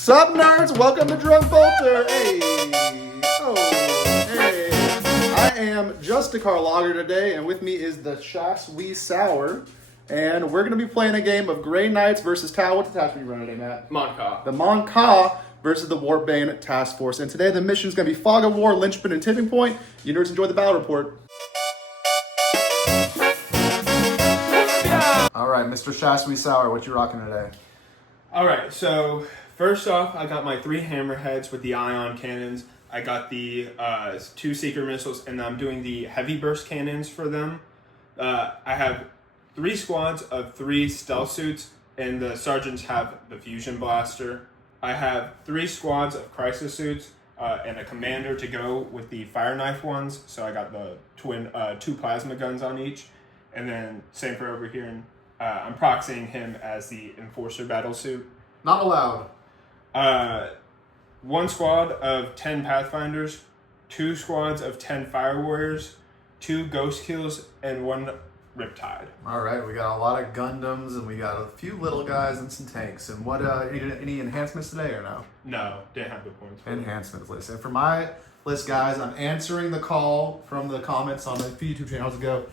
Sup, nerds? Welcome to Drunk Bolter. Hey. Oh, hey. I am Justicar Lager today, and with me is the Shwooooooooooooom Sour. And we're going to be playing a game of Grey Knights versus Tau. What attachment are you running today, Matt? Mont'ka. The mont'ka versus the Warpbane Task Force. And today the mission is going to be Fog of War, Linchpin, and Tipping Point. You nerds enjoy the battle report. All right, Mr. Shwooooooooooom Sour, what you rocking today? Alright, so first off, I got my 3 hammerheads with the ion cannons. I got the 2 seeker missiles, and I'm doing the heavy burst cannons for them. I have 3 squads of 3 stealth suits, and the sergeants have the fusion blaster. I have 3 squads of crisis suits and a commander to go with the fire knife ones. So I got the twin 2 plasma guns on each, and then same for over here. And I'm proxying him as the enforcer battle suit. Not allowed. 1 squad of 10 pathfinders, 2 squads of 10 fire warriors, 2 ghost kills, and 1 riptide. All right, we got a lot of Gundams, and we got a few little guys and some tanks. And what, any enhancements today or no? No, didn't have the points. Enhancements list. And for my list, guys, I'm answering the call from the comments on the YouTube channels ago,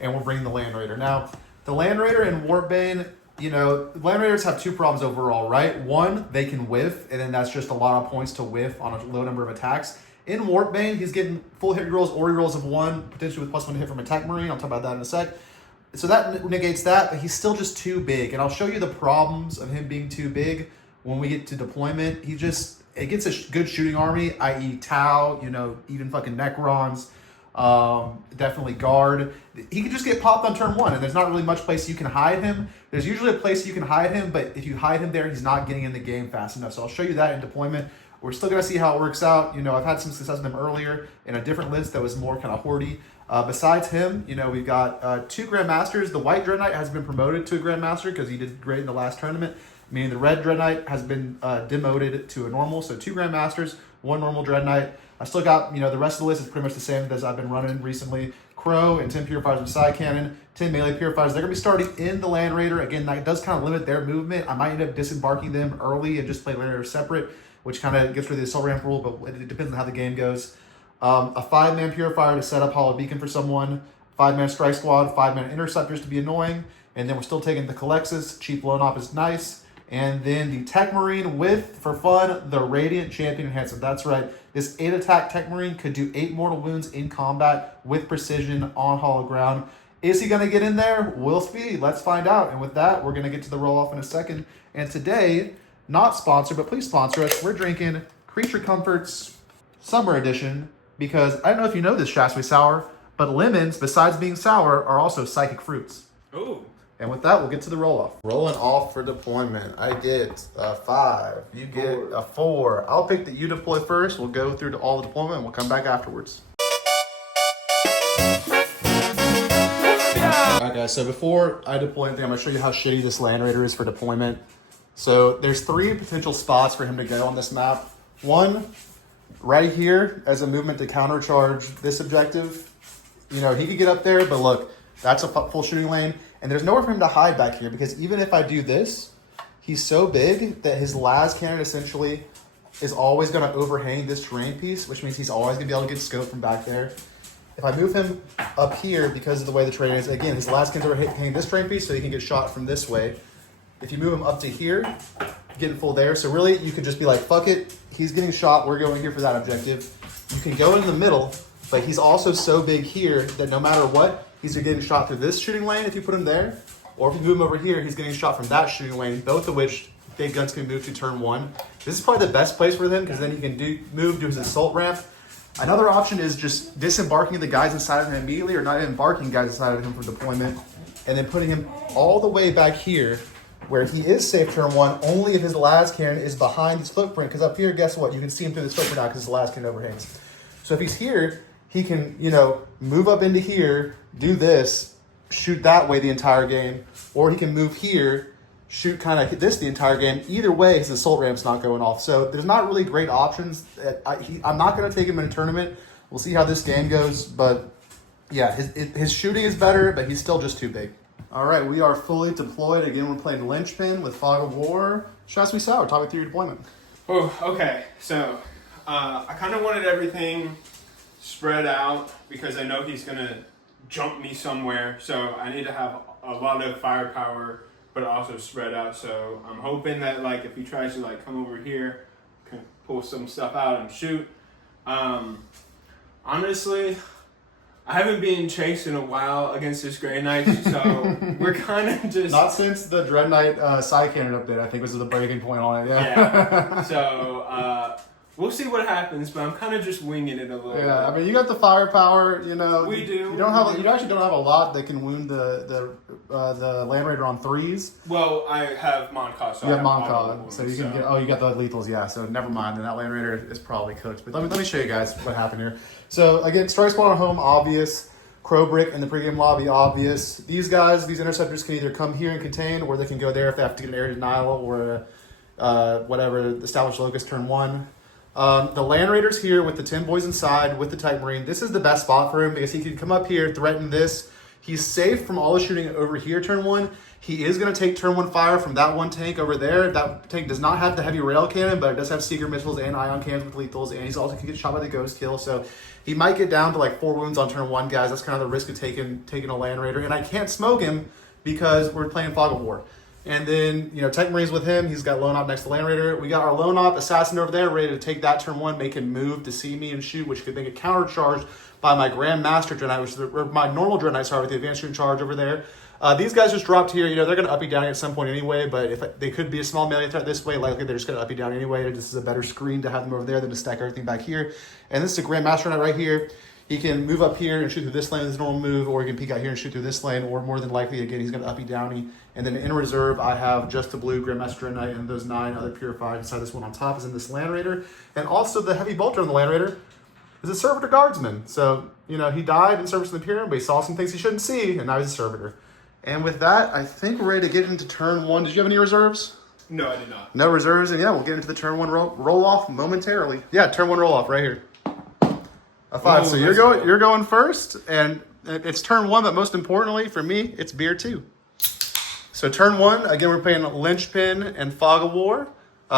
and we're bringing the Land Raider. Now, the Land Raider and Warpbane, you know, Land Raiders have 2 problems overall, right? One, they can whiff, and then that's just a lot of points to whiff on a low number of attacks. In Warpbane, he's getting full hit rolls or rerolls of 1, potentially with +1 hit from Attack Marine. I'll talk about that in a sec. So that negates that, but he's still just too big. And I'll show you the problems of him being too big when we get to deployment. It gets a good shooting army, i.e. Tau, you know, even fucking Necrons, definitely Guard. He could just get popped on turn 1, and there's not really much place you can hide him. There's usually a place you can hide him, but if you hide him there, he's not getting in the game fast enough. So I'll show you that in deployment. We're still going to see how it works out. You know, I've had some success with him earlier in a different list that was more kind of hoardy. Besides him, you know, we've got 2 Grandmasters. The White Dread Knight has been promoted to a Grandmaster because he did great in the last tournament. Meaning the Red Dread Knight has been demoted to a normal. So 2 Grandmasters, 1 normal Dread Knight. I still got, you know, the rest of the list is pretty much the same as I've been running recently. Crow and 10 Purifiers with Side Cannon, 10 Melee Purifiers. They're going to be starting in the Land Raider. Again, that does kind of limit their movement. I might end up disembarking them early and just play Land Raider separate, which kind of gets rid of the Assault Ramp rule, but it depends on how the game goes. A 5-man Purifier to set up Hollow Beacon for someone. 5-man Strike Squad, 5-man Interceptors to be annoying. And then we're still taking the Colexus. Cheap Loan Op is nice. And then the Tech Marine with, for fun, the Radiant Champion Enhancement. That's right. This 8-attack Tech Marine could do 8 mortal wounds in combat with precision on hollow ground. Is he going to get in there? We'll see. Let's find out. And with that, we're going to get to the roll-off in a second. And today, not sponsored, but please sponsor us. We're drinking Creature Comforts Summer Edition because I don't know if you know this, Shwooooooooooom Sour, but lemons, besides being sour, are also psychic fruits. Ooh. And with that, we'll get to the roll-off. Rolling off for deployment. I get a 5. You get a 4. I'll pick that you deploy first. We'll go through to all the deployment, and we'll come back afterwards. Alright guys, so before I deploy anything, I'm going to show you how shitty this Land Raider is for deployment. So there's 3 potential spots for him to go on this map. 1, right here as a movement to countercharge this objective. You know, he could get up there, but look, that's a full shooting lane. And there's nowhere for him to hide back here because even if I do this, he's so big that his las cannon essentially is always going to overhang this terrain piece, which means he's always going to be able to get scope from back there. If I move him up here because of the way the terrain is, again, his las cannon's overhanging this terrain piece so he can get shot from this way. If you move him up to here, getting full there. So really, you could just be like, fuck it, he's getting shot, we're going here for that objective. You can go in the middle, but he's also so big here that no matter what, he's either getting shot through this shooting lane if you put him there, or if you move him over here, he's getting shot from that shooting lane, both of which big guns can move to turn 1. This is probably the best place for them because then he can do his assault ramp. Another option is just disembarking the guys inside of him immediately or not embarking guys inside of him for deployment and then putting him all the way back here where he is safe turn 1 only if his las cannon is behind his footprint because up here, guess what? You can see him through this footprint now because his las cannon overhangs. So if he's here, he can, you know, move up into here, do this, shoot that way the entire game, or he can move here, shoot kind of this the entire game. Either way, his assault ramp's not going off. So there's not really great options. I'm not going to take him in a tournament. We'll see how this game goes, but yeah, his shooting is better, but he's still just too big. All right, we are fully deployed. Again, we're playing Linchpin with Fog of War. Shwooooooooooom Sour, talk me through your deployment. Oh, okay. So, I kind of wanted everything spread out because I know he's gonna jump me somewhere. So I need to have a lot of firepower, but also spread out. So I'm hoping that like if he tries to like come over here, can pull some stuff out and shoot. Honestly, I haven't been chased in a while against this Grey Knight, so we're kind of just... Not since the Dread Knight side cannon update, I think was the breaking point on it, yeah. So, we'll see what happens, but I'm kind of just winging it a little bit. I mean, you got the firepower, you know. We do. You actually don't have a lot that can wound the Land Raider on 3s. Well, I have mont'ka, so You have mont'ka, so you can get... Oh, you got the lethals, yeah, so never mind. Then that Land Raider is probably cooked. But let me show you guys what happened here. So, again, strike squad on home, obvious. Crow Brick in the pregame lobby, obvious. These guys, these interceptors can either come here and contain, or they can go there if they have to get an area denial or whatever, established locust turn 1. The Land Raider's here with the 10 boys inside with the Type Marine. This is the best spot for him because he can come up here, threaten this. He's safe from all the shooting over here turn 1. He is going to take turn 1 fire from that one tank over there. That tank does not have the heavy rail cannon, but it does have seeker missiles and ion cannons with lethals, and he's also can get shot by the ghost kill. So he might get down to like 4 wounds on turn 1, guys. That's kind of the risk of taking a Land Raider. And I can't smoke him because we're playing Fog of War. And then, you know, Tank Marine's with him. He's got Lone Op next to Land Raider. We got our Lone Op Assassin over there ready to take that turn 1, make him move to see me and shoot, which could make a countercharge by my Grandmaster Dread Knight, which is my normal Dread Knight, sorry, with the advanced shooting charge over there. These guys just dropped here. You know, they're going to up you down at some point anyway, but if they could be a small melee threat this way, likely they're just going to up you down anyway. This is a better screen to have them over there than to stack everything back here. And this is a Grandmaster Knight right here. He can move up here and shoot through this lane with his normal move, or he can peek out here and shoot through this lane, or more than likely, again, he's going to up you downy. And then in reserve, I have just the blue Grandmaster Knight and those 9 other Purified. Inside this one on top is in this Land Raider. And also the heavy bolter on the Land Raider is a Servitor Guardsman. So, you know, he died in service to the Imperium, but he saw some things he shouldn't see, and now he's a Servitor. And with that, I think we're ready to get into turn 1. Did you have any reserves? No, I did not. No reserves, and yeah, we'll get into the turn 1 roll off momentarily. Yeah, turn 1 roll off right here. A 5. So you're going first, and it's turn 1, but most importantly for me, it's beer 2. So turn 1, again, we're playing Linchpin and Fog of War.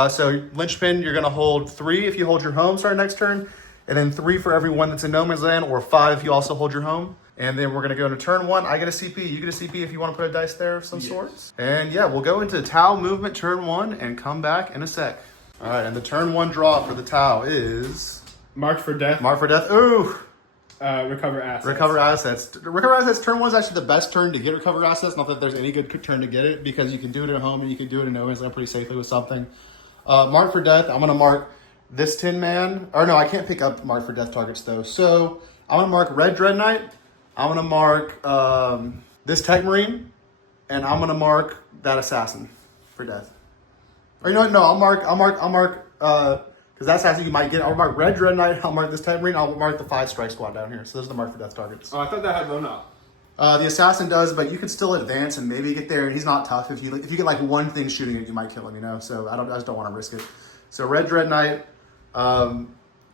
So Linchpin, you're going to hold 3 if you hold your home starting next turn, and then 3 for every one that's in no man's land, or 5 if you also hold your home. And then we're going to go into turn 1. I get a CP, you get a CP if you want to put a dice there of some sorts. And yeah, we'll go into Tau movement turn 1 and come back in a sec. All right, and the turn 1 draw for the Tau is... Marked for death. Marked for death. Ooh! Recover assets. Recover assets. Recover assets. Turn 1 is actually the best turn to get recover assets. Not that there's any good turn to get it, because you can do it at home and you can do it in no man's land pretty safely with something. Mark for death. I'm going to mark this Tin Man. Or no, I can't pick up mark for death targets though. So I'm going to mark Red Dread Knight. I'm going to mark this Tech Marine. And I'm going to mark that Assassin for death. Or you know what? No, I'll mark because that's how you might get. I'll mark Red Dread Knight. I'll mark this Type Marine. I'll mark the 5 strike squad down here. So those are the mark for death targets. Oh, I thought that had Lone Op. The Assassin does, but you can still advance and maybe get there. And he's not tough. If you get like one thing shooting it, you might kill him. You know. So I just don't want to risk it. So Red Dread Knight,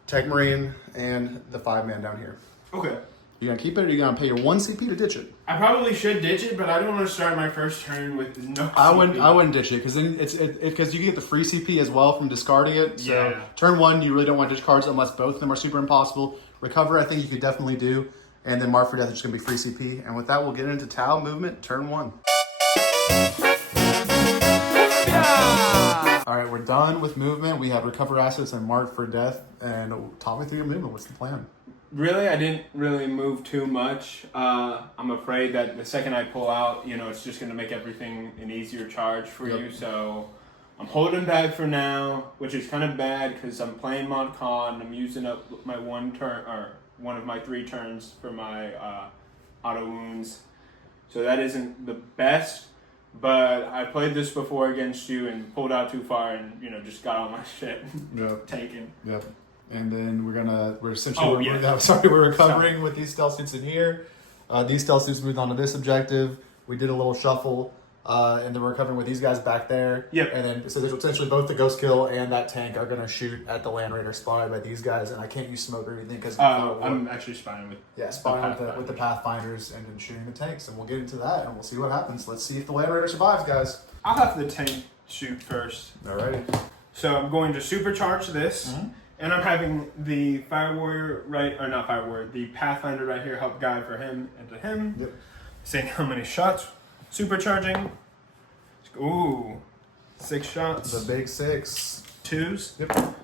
Tech Marine, and the 5-man down here. Okay. You gonna keep it, or you gonna pay your 1 CP to ditch it? I probably should ditch it, but I don't want to start my first turn with no CP. I wouldn't ditch it, because then because you get the free CP as well from discarding it. So yeah. Turn 1, you really don't want to ditch cards unless both of them are super impossible. Recover, I think you could definitely do, and then Mark for Death is just gonna be free CP. And with that, we'll get into Tau movement turn 1. All right, we're done with movement. We have recover assets and Mark for Death. And talk me through your movement. What's the plan? Really, I didn't really move too much. I'm afraid that the second I pull out, you know, it's just going to make everything an easier charge for you. So I'm holding back for now, which is kind of bad because I'm playing mont'ka and I'm using up my one of my 3 turns for my auto wounds. So that isn't the best. But I played this before against you and pulled out too far and, you know, just got all my shit taken. Yep. And then we're essentially we're recovering with these stealth suits in here. These stealth suits moved on to this objective. We did a little shuffle, and then we're recovering with these guys back there. Yep. And then so there's essentially both the ghost kill and that tank are gonna shoot at the Land Raider spotted by these guys, and I can't use smoke or anything because I'm actually spying with spying with the Pathfinders and then shooting the tanks, and we'll get into that and we'll see what happens. Let's see if the Land Raider survives, guys. I'll have the tank shoot first. Alrighty. So I'm going to supercharge this, and I'm having the Fire Warrior not Fire Warrior, the Pathfinder right here help guide for him and to him. Yep. Saying how many shots. Supercharging. Ooh, 6 shots. The big 6. 2s. Yep.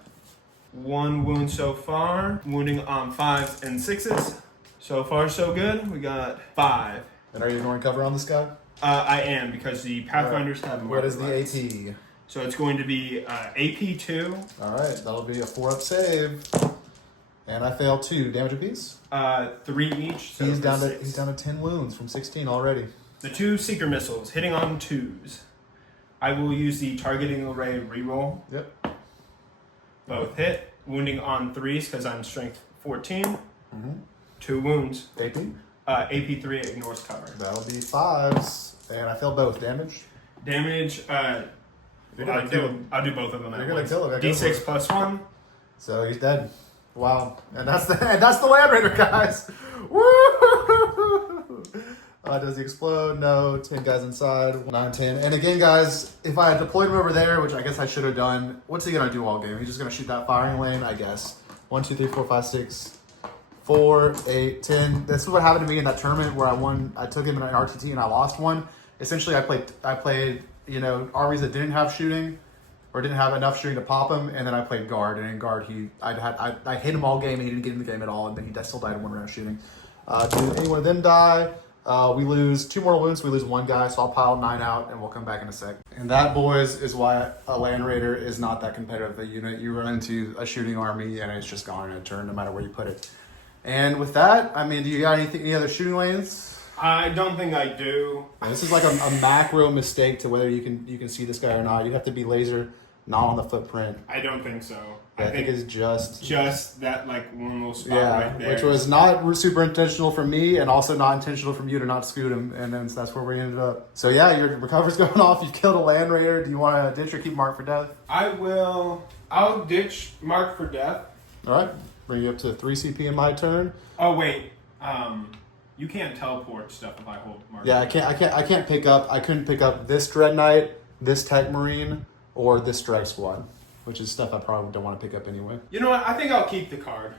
1 wound so far. Wounding on 5s and 6s. So far, so good. We got 5. And are you ignoring cover on this guy? I am, because the Pathfinders have more. What is the AP? So it's going to be AP 2. Alright, that'll be a 4-up save. And I failed 2. Damage apiece? 3 each. So he's down six. to 10 wounds from 16 already. The 2 Seeker Missiles, hitting on 2s. I will use the Targeting Array reroll. Yep. Both hit. Wounding on 3s, because I'm Strength 14. 2 wounds. AP? AP 3 ignores cover. That'll be 5s. And I failed both. Damage? Damage, I'll do both of them. You're gonna kill him. D6 plus 1. So he's dead. Wow. And that's the Land Raider, guys. Woo! Does he explode? No. 10 guys inside. 9, 10. And again, guys, if I had deployed him over there, which I guess I should have done, what's he gonna do all game? He's just gonna shoot that firing lane, I guess. 1, 2, 3, 4, 5, 6, 4, 8, 10. This is what happened to me in that tournament where I won. I took him in an RTT and I lost one. Essentially, I played, armies that didn't have shooting or didn't have enough shooting to pop him, and then I played guard. And in guard, I hit him all game, and he didn't get in the game at all, and then he still died in 1 round shooting. Do any one of them die? We lose 2 mortal wounds. We lose 1 guy, so I'll pile 9 out, and we'll come back in a sec. And that, boys, is why a Land Raider is not that competitive a unit. You run into a shooting army, and it's just gone in a turn, no matter where you put it. And with that, I mean, do you got any other shooting lanes? I don't think I do. This is like a macro mistake to whether you can see this guy or not. You have to be laser, not on the footprint. I don't think so. I think it's just that one little spot right there. Which was not super intentional from me, and also not intentional from you to not scoot him, and then that's where we ended up. So yeah, your recover's going off. You killed a Land Raider. Do you want to ditch or keep Mark for Death? I'll ditch Mark for Death. All right, bring you up to 3 CP in my turn. Oh wait, you can't teleport stuff if I hold Mark. Yeah, I can't pick up. I couldn't pick up this Dread Knight, this Tech Marine, or this Strike Squad, which is stuff I probably don't want to pick up anyway. You know what? I think I'll keep the card.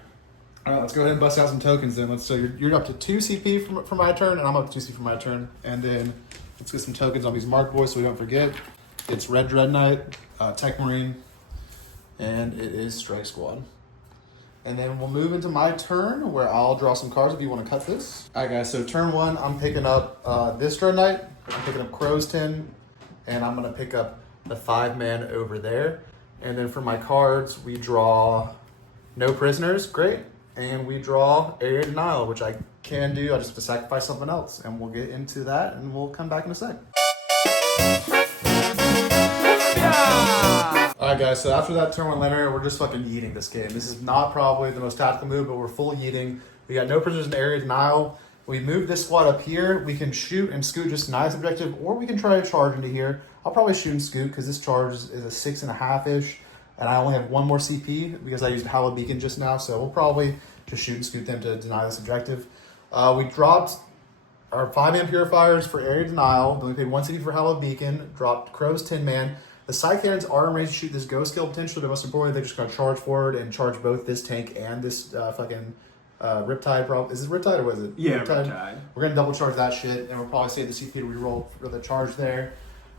All right, let's go ahead and bust out some tokens then. So you're up to 2 CP for my turn, and I'm up to 2 CP for my turn. And then let's get some tokens on these Mark boys so we don't forget. It's Red Dread Knight, Tech Marine, and it is Strike Squad. And then we'll move into my turn where I'll draw some cards if you want to cut this. All right, guys, so turn 1, I'm picking up this Dread Knight. I'm picking up Crow's Tin, and I'm going to pick up the 5-man over there. And then for my cards, we draw no prisoners, great. And we draw Area Denial, which I can do. I just have to sacrifice something else. And we'll get into that, and we'll come back in a sec. Alright guys, so after that turn 1 Leonard, we're just fucking yeeting this game. This is not probably the most tactical move, but we're full yeeting. We got no prisoners in Area Denial. We move this squad up here. We can shoot and scoot just deny this objective, or we can try to charge into here. I'll probably shoot and scoot because this charge is a 6.5-ish, and I only have 1 more CP because I used Hallowed Beacon just now, so we'll probably just shoot and scoot them to deny this objective. We dropped our 5-man purifiers for Area Denial, then we paid 1 CP for Hallowed Beacon, dropped Crow's 10-man. The side cannons are in range to shoot this ghost skill potentially, but most importantly, they're just going to charge forward and charge both this tank and this Riptide. Is it Riptide or was it? Yeah, Riptide. We're going to double charge that shit, and we'll probably save the CP to reroll for the charge there,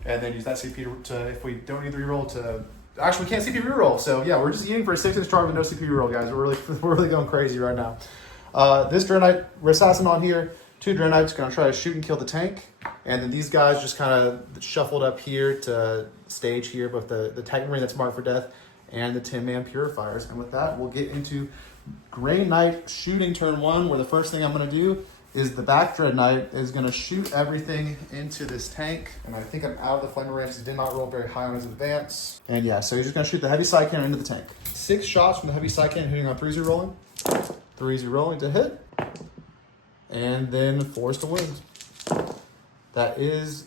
and then use that CP to, if we don't need the reroll, to... Actually, we can't CP reroll, so yeah, we're just eating for a 6-inch charge with no CP reroll, guys. We're really going crazy right now. This Dread Knight, we're assassin on here. 2 Dread Knights going to try to shoot and kill the tank, and then these guys just kind of shuffled up here to stage here, both the Tech Marine that's marked for death and the 10-man purifiers. And with that, we'll get into Grey Knight shooting turn 1, where the first thing I'm going to do is the back Dread Knight is going to shoot everything into this tank. And I think I'm out of the flame range. He did not roll very high on his advance. And yeah, so he's just going to shoot the heavy side cannon into the tank. 6 shots from the heavy side cannon hitting on 3-0 rolling. 3-0 rolling to hit. And then 4s to wound. That is,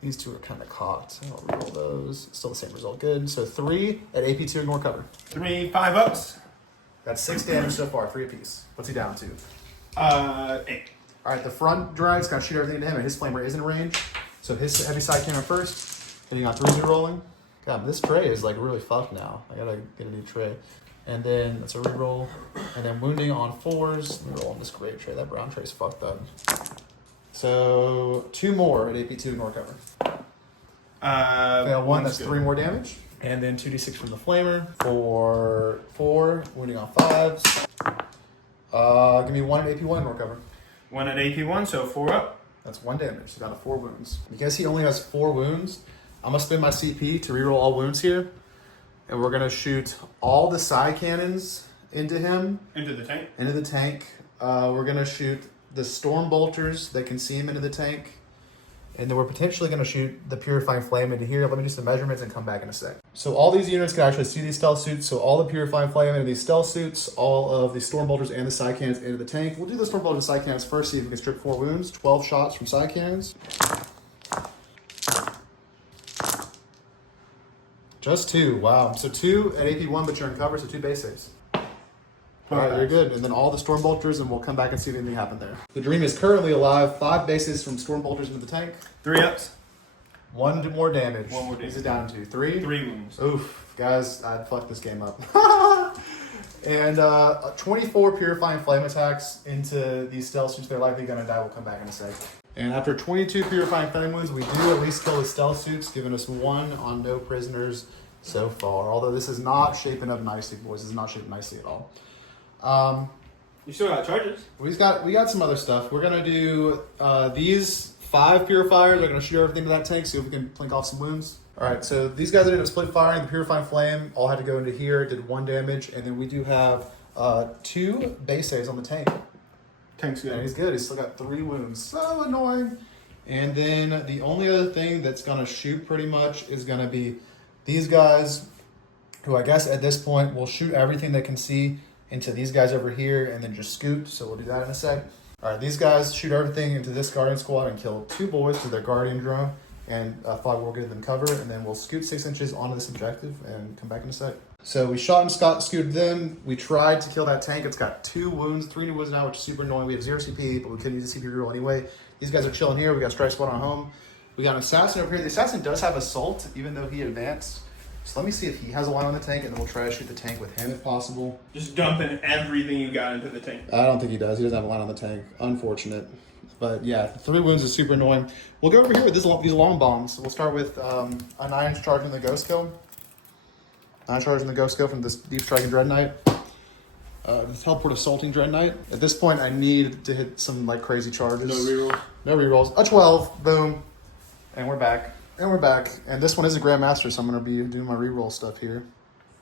these 2 are kind of cocked. I'll reroll those. Still the same result. Good. So 3 at AP 2, ignore cover. 3 5-ups. That's 6 damage so far, 3 apiece. What's he down to? 8. Alright, the front drag's gonna shoot everything into him, and his flamer is in range. So his heavy side cannon first, hitting on 3-0 rolling. God, this tray is like really fucked now. I gotta get a new tray. And then that's a reroll. And then wounding on 4s. Reroll on this gray tray. That brown tray's fucked up. So 2 more at AP2 ignore cover. Fail 1, that's good. 3 more damage. And then 2d6 from the flamer for 4, wounding on 5s. Give me 1 at AP1 ignore cover. 1 at AP1, so 4 up. That's 1 damage, so down to 4 wounds. Because he only has 4 wounds, I'm gonna spend my CP to reroll all wounds here. And we're gonna shoot all the side cannons into him. Into the tank? Into the tank. We're gonna shoot the storm bolters that can see him into the tank. And then we're potentially gonna shoot the purifying flame into here. Let me do some measurements and come back in a sec. So all these units can actually see these stealth suits. So all the purifying flame into these stealth suits, all of the storm bolters and the side cannons into the tank. We'll do the storm bolters and side cannons first, see if we can strip 4 wounds. 12 shots from side cannons. Just 2, wow. So 2 at AP1, but you're in cover, so 2 base saves. All right, you're good. And then all the storm bolters, and we'll come back and see if anything happened there. The Dream is currently alive. 5 bases from storm bolters into the tank. 3 ups. 1 more damage. 1 more damage. Is it down to 3? 3 wounds. Oof, guys, I fucked this game up. And 24 purifying flame attacks into these stealth suits. They're likely going to die. We'll come back in a sec. And after 22 purifying flame wounds, we do at least kill the stealth suits, giving us 1 on no prisoners so far. Although this is not shaping up nicely, boys. This is not shaping nicely at all. You still got charges. We got some other stuff. We're gonna do these 5 purifiers. We're gonna shoot everything to that tank, see if we can plink off some wounds. All right, so these guys ended up split firing. The purifying flame all had to go into here. Did 1 damage, and then we do have 2 base saves on the tank. Tank's good. And he's good. He's still got 3 wounds. So annoying. And then the only other thing that's gonna shoot pretty much is gonna be these guys, who I guess at this point will shoot everything they can see into these guys over here and then just scoot. So we'll do that in a sec. All right, these guys shoot everything into this Guardian squad and kill 2 boys to their Guardian drone. And Fog will give them cover, and then we'll scoot 6 inches onto this objective and come back in a sec. So we shot and scooted them. We tried to kill that tank. It's got 2 wounds, 3 new wounds now, which is super annoying. We have 0 CP, but we couldn't use a CP reroll anyway. These guys are chilling here. We got Strike Squad on home. We got an Assassin over here. The Assassin does have Assault, even though he advanced. So let me see if he has a line on the tank, and then we'll try to shoot the tank with him if possible. Just dumping everything you got into the tank. I don't think he does. He doesn't have a line on the tank. Unfortunate. But yeah, 3 wounds is super annoying. We'll go over here with these long bombs. We'll start with a 9-inch charge in the Ghost Kill. 9 charge in the Ghost Kill from this Deep Striking Dread Knight. The Teleport Assaulting Dread Knight. At this point, I need to hit some like crazy charges. No rerolls. No rerolls. A 12. Boom. And we're back. And we're back. And this one is a Grandmaster, so I'm going to be doing my reroll stuff here.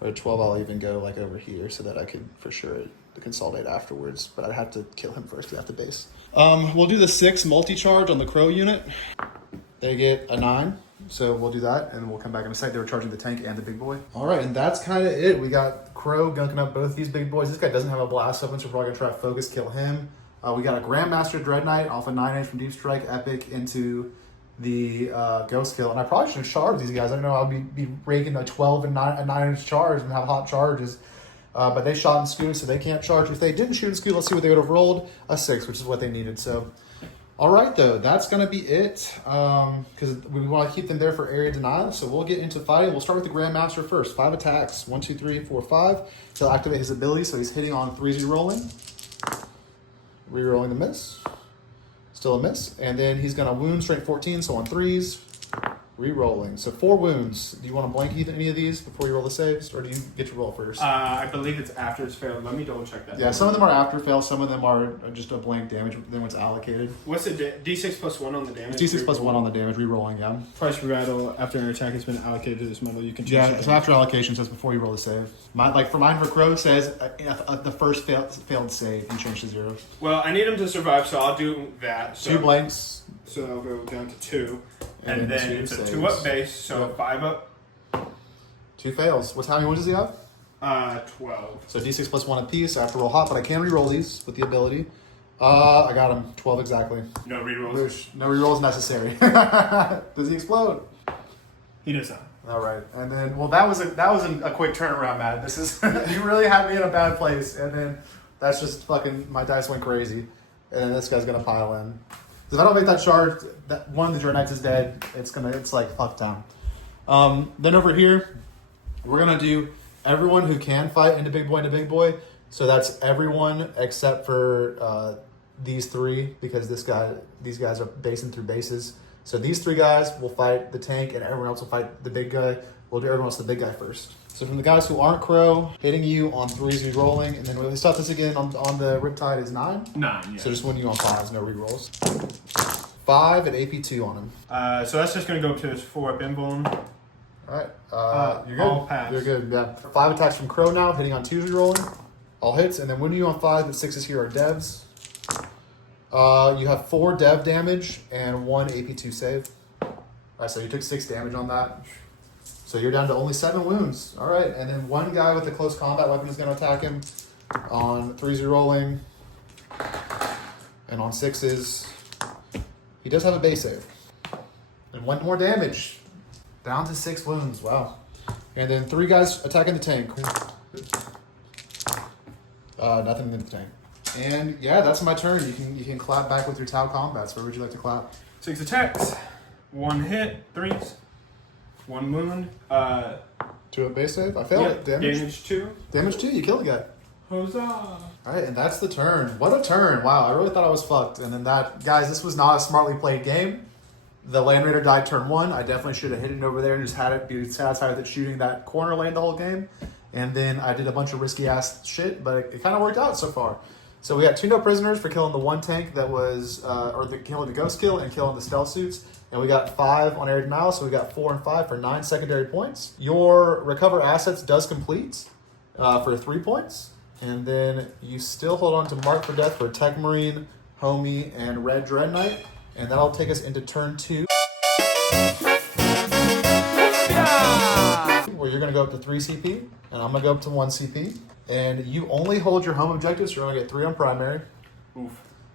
But at 12, I'll even go like over here so that I could for sure consolidate afterwards. But I'd have to kill him first to have to base. We'll do the 6 multi-charge on the Crow unit. They get a 9. So we'll do that, and we'll come back in a sec. They were charging the tank and the big boy. All right, and that's kind of it. We got Crow gunking up both these big boys. This guy doesn't have a blast weapon, so we're probably going to try to focus kill him. We got a Grandmaster Dread Knight off a 9-inch from Deep Strike Epic into the Ghost Kill. And I probably should have charged these guys. I don't know, I'll be raking a 12 and 9-inch charge and have hot charges. But they shot and scooted, so they can't charge. If they didn't shoot and scoot, let's see what they would have rolled. A 6, which is what they needed. So, all right, though. That's going to be it. Because we want to keep them there for area denial. So we'll get into fighting. We'll start with the Grandmaster first. 5 attacks. 1, 2, 3, 4, 5. He'll activate his ability, so he's hitting on 3s re-rolling. Re-rolling the miss. Still a miss. And then he's going to wound strength 14, so on 3s. Re-rolling. So 4 wounds. Do you want to blank any of these before you roll the saves, or do you get to roll first? I believe it's after it's failed. Let me double check that. Yeah, some of them are after fail. Some of them are just a blank damage. Then when it's allocated. What's the D6 plus 1 on the damage? D6 plus 1 on the damage. Re-rolling. Yeah. Price per battle after an attack has been allocated to this medal. You can choose. Yeah, so after allocation says before you roll the save. For mine for Crow says the first failed save you change to 0. Well, I need him to survive, so I'll do that. So, 2 blanks. So I'll go down to 2. And then then 2 it's a saves. 2-up base, so Yep. 5 up. 2 fails. How many wounds does he have? 12. So D6 plus 1 apiece. I have to roll hot, but I can re-roll these with the ability. I got him. 12 exactly. No rerolls. Whoosh. No rerolls necessary. Does he explode? He does not. All right, and then that was a quick turnaround, Matt. This is you really had me in a bad place, and then that's just fucking my dice went crazy, and then this guy's gonna pile in. If I don't make that charge, that one of the Dread Knights is dead. It's like fuck down. Then over here, we're gonna do everyone who can fight into big boy. So that's everyone except for these three, because these guys are basing through bases. So these three guys will fight the tank, and everyone else will fight the big guy. We'll do everyone else the big guy first. So from the guys who aren't crow, hitting you on 3s, re-rolling, and then when we stop this again on the Riptide is 9. 9, yeah. So just when you on 5s, no re-rolls. 5 and AP2 on him. So that's just going to go to his 4 up invuln. Alright, you're good. All pass. You're good, yeah. 5 attacks from crow now, hitting on 2s, re-rolling. All hits, and then when you on 5, the 6s here are devs. You have 4 dev damage and 1 AP2 save. Alright, so you took 6 damage on that. So you're down to only 7 wounds. Alright, and then one guy with a close combat weapon is going to attack him on 3s rolling and on 6s. He does have a base save. And 1 more damage. Down to 6 wounds. Wow. And then 3 guys attacking the tank. Nothing in the tank. And yeah, that's my turn. You can clap back with your Tau combats. Where would you like to clap? 6 attacks, 1 hit, 3s, 1 wound. 2 at base save. I failed it. Damage 2. Damage 2. You killed the guy. Huzzah! All right, and that's the turn. What a turn! Wow, I really thought I was fucked. And then guys, this was not a smartly played game. The Land Raider died turn 1. I definitely should have hit it over there and just had it be satisfied with it shooting that corner lane the whole game. And then I did a bunch of risky ass shit, but it kind of worked out so far. So we got 2 no prisoners for killing the 1 tank that was, killing the ghost kill and killing the stealth suits. And we got 5 on air denial, so we got 4 and 5 for 9 secondary points. Your recover assets does complete for 3 points. And then you still hold on to Mark for Death for Tech Marine, Homie, and Red Dread Knight. And that'll take us into turn 2. Where you're going to go up to 3 CP, and I'm going to go up to 1 CP. And you only hold your home objectives, so you're going to get 3 on primary. Oof.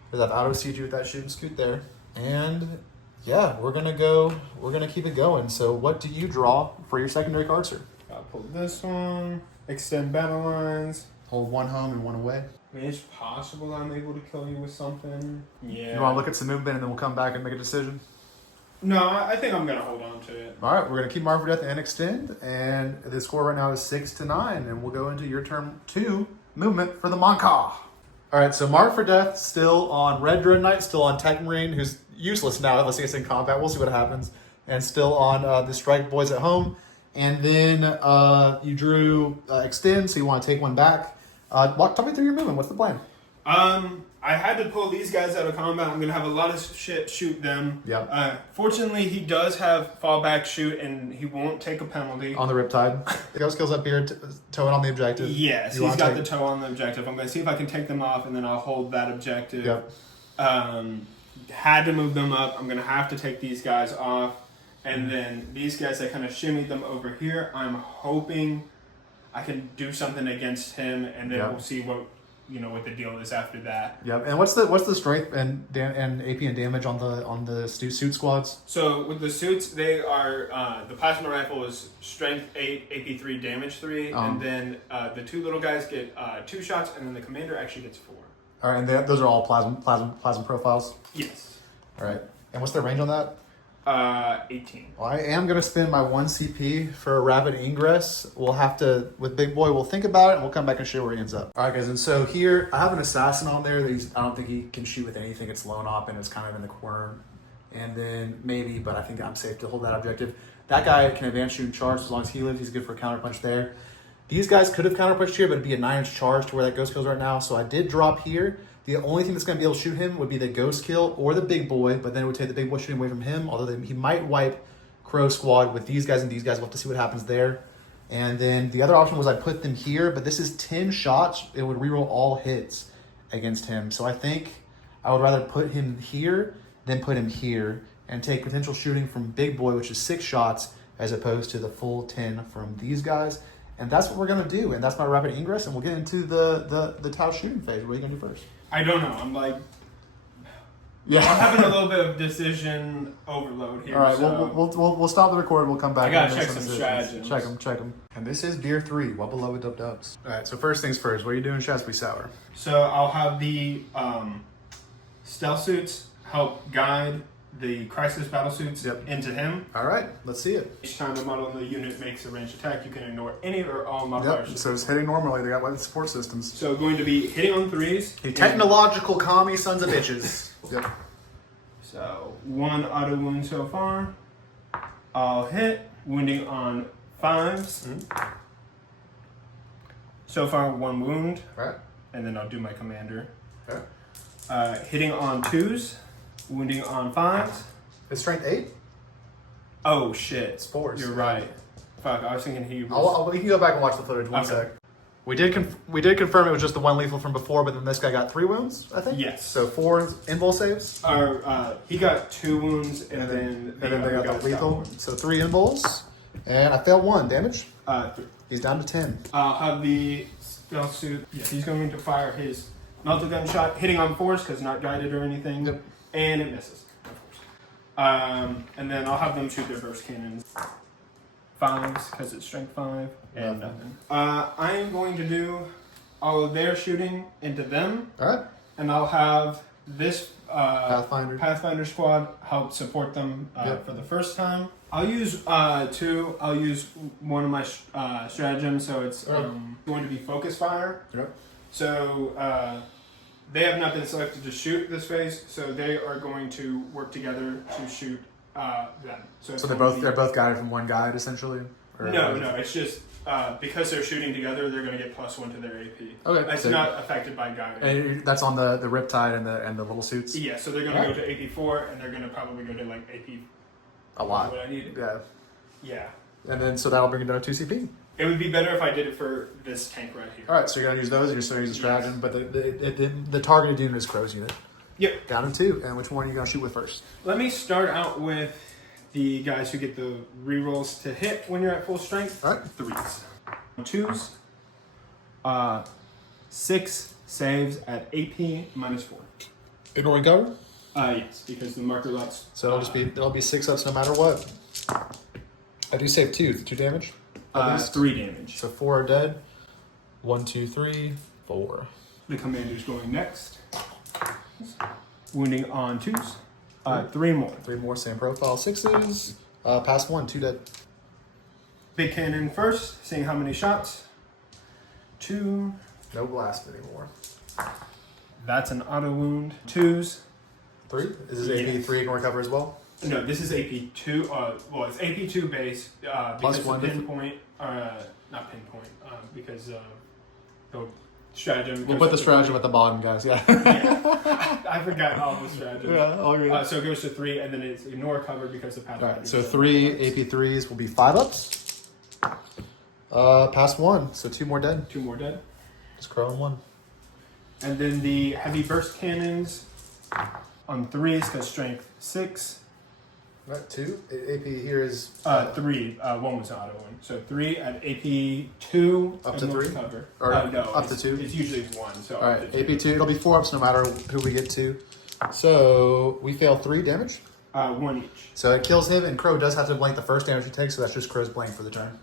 Because I've auto-sieged you with that shooting scoot there. And yeah, we're going to keep it going. So what do you draw for your secondary card, sir? I'll pull this one, extend battle lines. Hold 1 home and 1 away. I mean, it's possible I'm able to kill you with something. Yeah. You want to look at some movement and then we'll come back and make a decision? No, I think I'm going to hold on to it. All right, we're going to keep Mark for Death and extend. And the score right now is 6-9. And we'll go into your turn 2 movement for the mont'ka. All right, so Mark for Death still on Red Dread Knight, still on Tech Marine, who's useless now unless he gets in combat. We'll see what happens. And still on the Strike Boys at home. And then you drew extend, so you want to take 1 back. Talk me through your movement. What's the plan? I had to pull these guys out of combat. I'm going to have a lot of shit shoot them. Yep. Fortunately, he does have fallback shoot, and he won't take a penalty. On the Riptide. The ghost kills up here, towing on the objective. Yes, he's got the toe on the objective. I'm going to see if I can take them off, and then I'll hold that objective. Yep. Had to move them up. I'm going to have to take these guys off. And then these guys, I kind of shimmied them over here. I'm hoping I can do something against him, and then we'll see what the deal is after that. Yep. And what's the strength and AP and damage on the suit squads? So with the suits, they are the plasma rifle is strength 8, AP 3, damage 3, and then the 2 little guys get 2 shots, and then the commander actually gets 4. All right, and those are all plasma profiles. Yes. All right. And what's the range on that? 18. Well, I am going to spend my 1 CP for a rapid ingress. We'll have to, with Big Boy, we'll think about it, and we'll come back and show where he ends up. All right, guys, and so here, I have an assassin on there that I don't think he can shoot with anything. It's lone op, and it's kind of in the corner. And then maybe, but I think I'm safe to hold that objective. That guy can advance shoot and charge as long as he lives. He's good for a counterpunch there. These guys could have counterpunched here, but it'd be a 9-inch charge to where that ghost kills right now. So I did drop here. The only thing that's going to be able to shoot him would be the ghost kill or the big boy, but then it would take the big boy shooting away from him, although he might wipe Crow Squad with these guys and these guys. We'll have to see what happens there. And then the other option was I put them here, but this is 10 shots. It would reroll all hits against him. So I think I would rather put him here than put him here and take potential shooting from big boy, which is 6 shots, as opposed to the full 10 from these guys. And that's what we're going to do. And that's my rapid ingress. And we'll get into the Tau shooting phase. What are you going to do first? I don't know. I'm like, yeah, I'm having a little bit of decision overload here. All right, so. we'll stop the record. We'll come back. I gotta and make check some decisions. stratagems. Check them. And this is beer 3. Well below it, dubs. All right. So first things first. What are you doing, Shasby Sour? So I'll have the stealth suits help guide the crisis battle suits Yep. into him. All right, let's see it. Each time a model in the unit makes a ranged attack, you can ignore any or all modifiers. Yep. So it's hitting normally. They got weapon support systems. So going to be hitting on 3s. You technological commie sons of bitches. Yep. So 1 auto wound so far. I'll hit, wounding on 5s. Mm-hmm. So far 1 wound, All right. and then I'll do my commander. Okay. Hitting on 2s, wounding on 5s. It's strength 8. Oh shit. It's 4s. You're right. Fuck, I was thinking he was... We can go back and watch the footage. One Okay. sec. We did confirm it was just the 1 lethal from before, but then this guy got 3 wounds, I think? Yes. So 4 invul saves. He got 2 wounds, and then they got guys the lethal. one. So 3 invuls. And I failed 1 damage. 3. He's down to 10. I'll have the stealth suit. Yeah, he's going to fire his melted gun shot, hitting on 4s because not guided or anything. Yep. And it misses, of course. And then I'll have them shoot their burst cannons. 5s because it's strength 5 and nothing. I am going to do all of their shooting into them. All right. And I'll have this Pathfinder squad help support them for the first time. I'll use 2. I'll use one of my stratagems, so it's going to be focus fire. Yep. So they have not been selected to shoot this phase, so they are going to work together to shoot them. So they're both guided from one guide essentially. No. It's just because they're shooting together, they're going to get +1 to their AP. Okay. It's not affected by guiding. And that's on the Riptide and the little suits. Yeah, so they're going to go to AP 4, and they're going to probably go to like AP. A lot. What I need. Yeah. Yeah. And then so that'll bring it down to 2 CP. It would be better if I did it for this tank right here. All right, so you're gonna use those. You're still using stratagem, but the targeted unit is Crow's unit. Yep. Down to 2. And which one are you gonna shoot with first? Let me start out with the guys who get the rerolls to hit when you're at full strength. All right. 3s. 2s. 6 saves at AP -4. Ignoring cover. Yes, because the marker lets. So it'll be 6 ups no matter what. I do save 2. 2 damage. 3 damage. So 4 are dead. 1, 2, 3, 4. The commander's going next. Wounding on 2s. 3 more. 3 more, same profile. 6s. Past 1, 2 dead. Big cannon first, seeing how many shots. 2. No blast anymore. That's an auto wound. 2s. 3. Is this AP 3 ignore cover as well? No, this is AP 2. Well, it's AP 2 base because +1 the pinpoint. Not pinpoint. Because the stratagem. We'll put the stratagem at the bottom, guys. Yeah. Yeah. I forgot all the stratagems. Yeah, I'll agree. So it goes to 3, and then it's ignore cover because of pathfinder. Alright, so 3 AP 3s will be 5 ups. Past 1, so 2 more dead. 2 more dead. Just Crow on 1. And then the heavy burst cannons on 3s because strength 6. Right, 2. AP here is 3. 1 was auto one. So 3 at AP 2. Up to ignore 3? Cover. Or No, up to 2? It's usually 1. So Alright, up to 2. AP 2, it'll be 4 ups no matter who we get to. So we fail 3 damage. 1 each. So it kills him, and Crow does have to blank the first damage he takes, so that's just Crow's blank for the turn.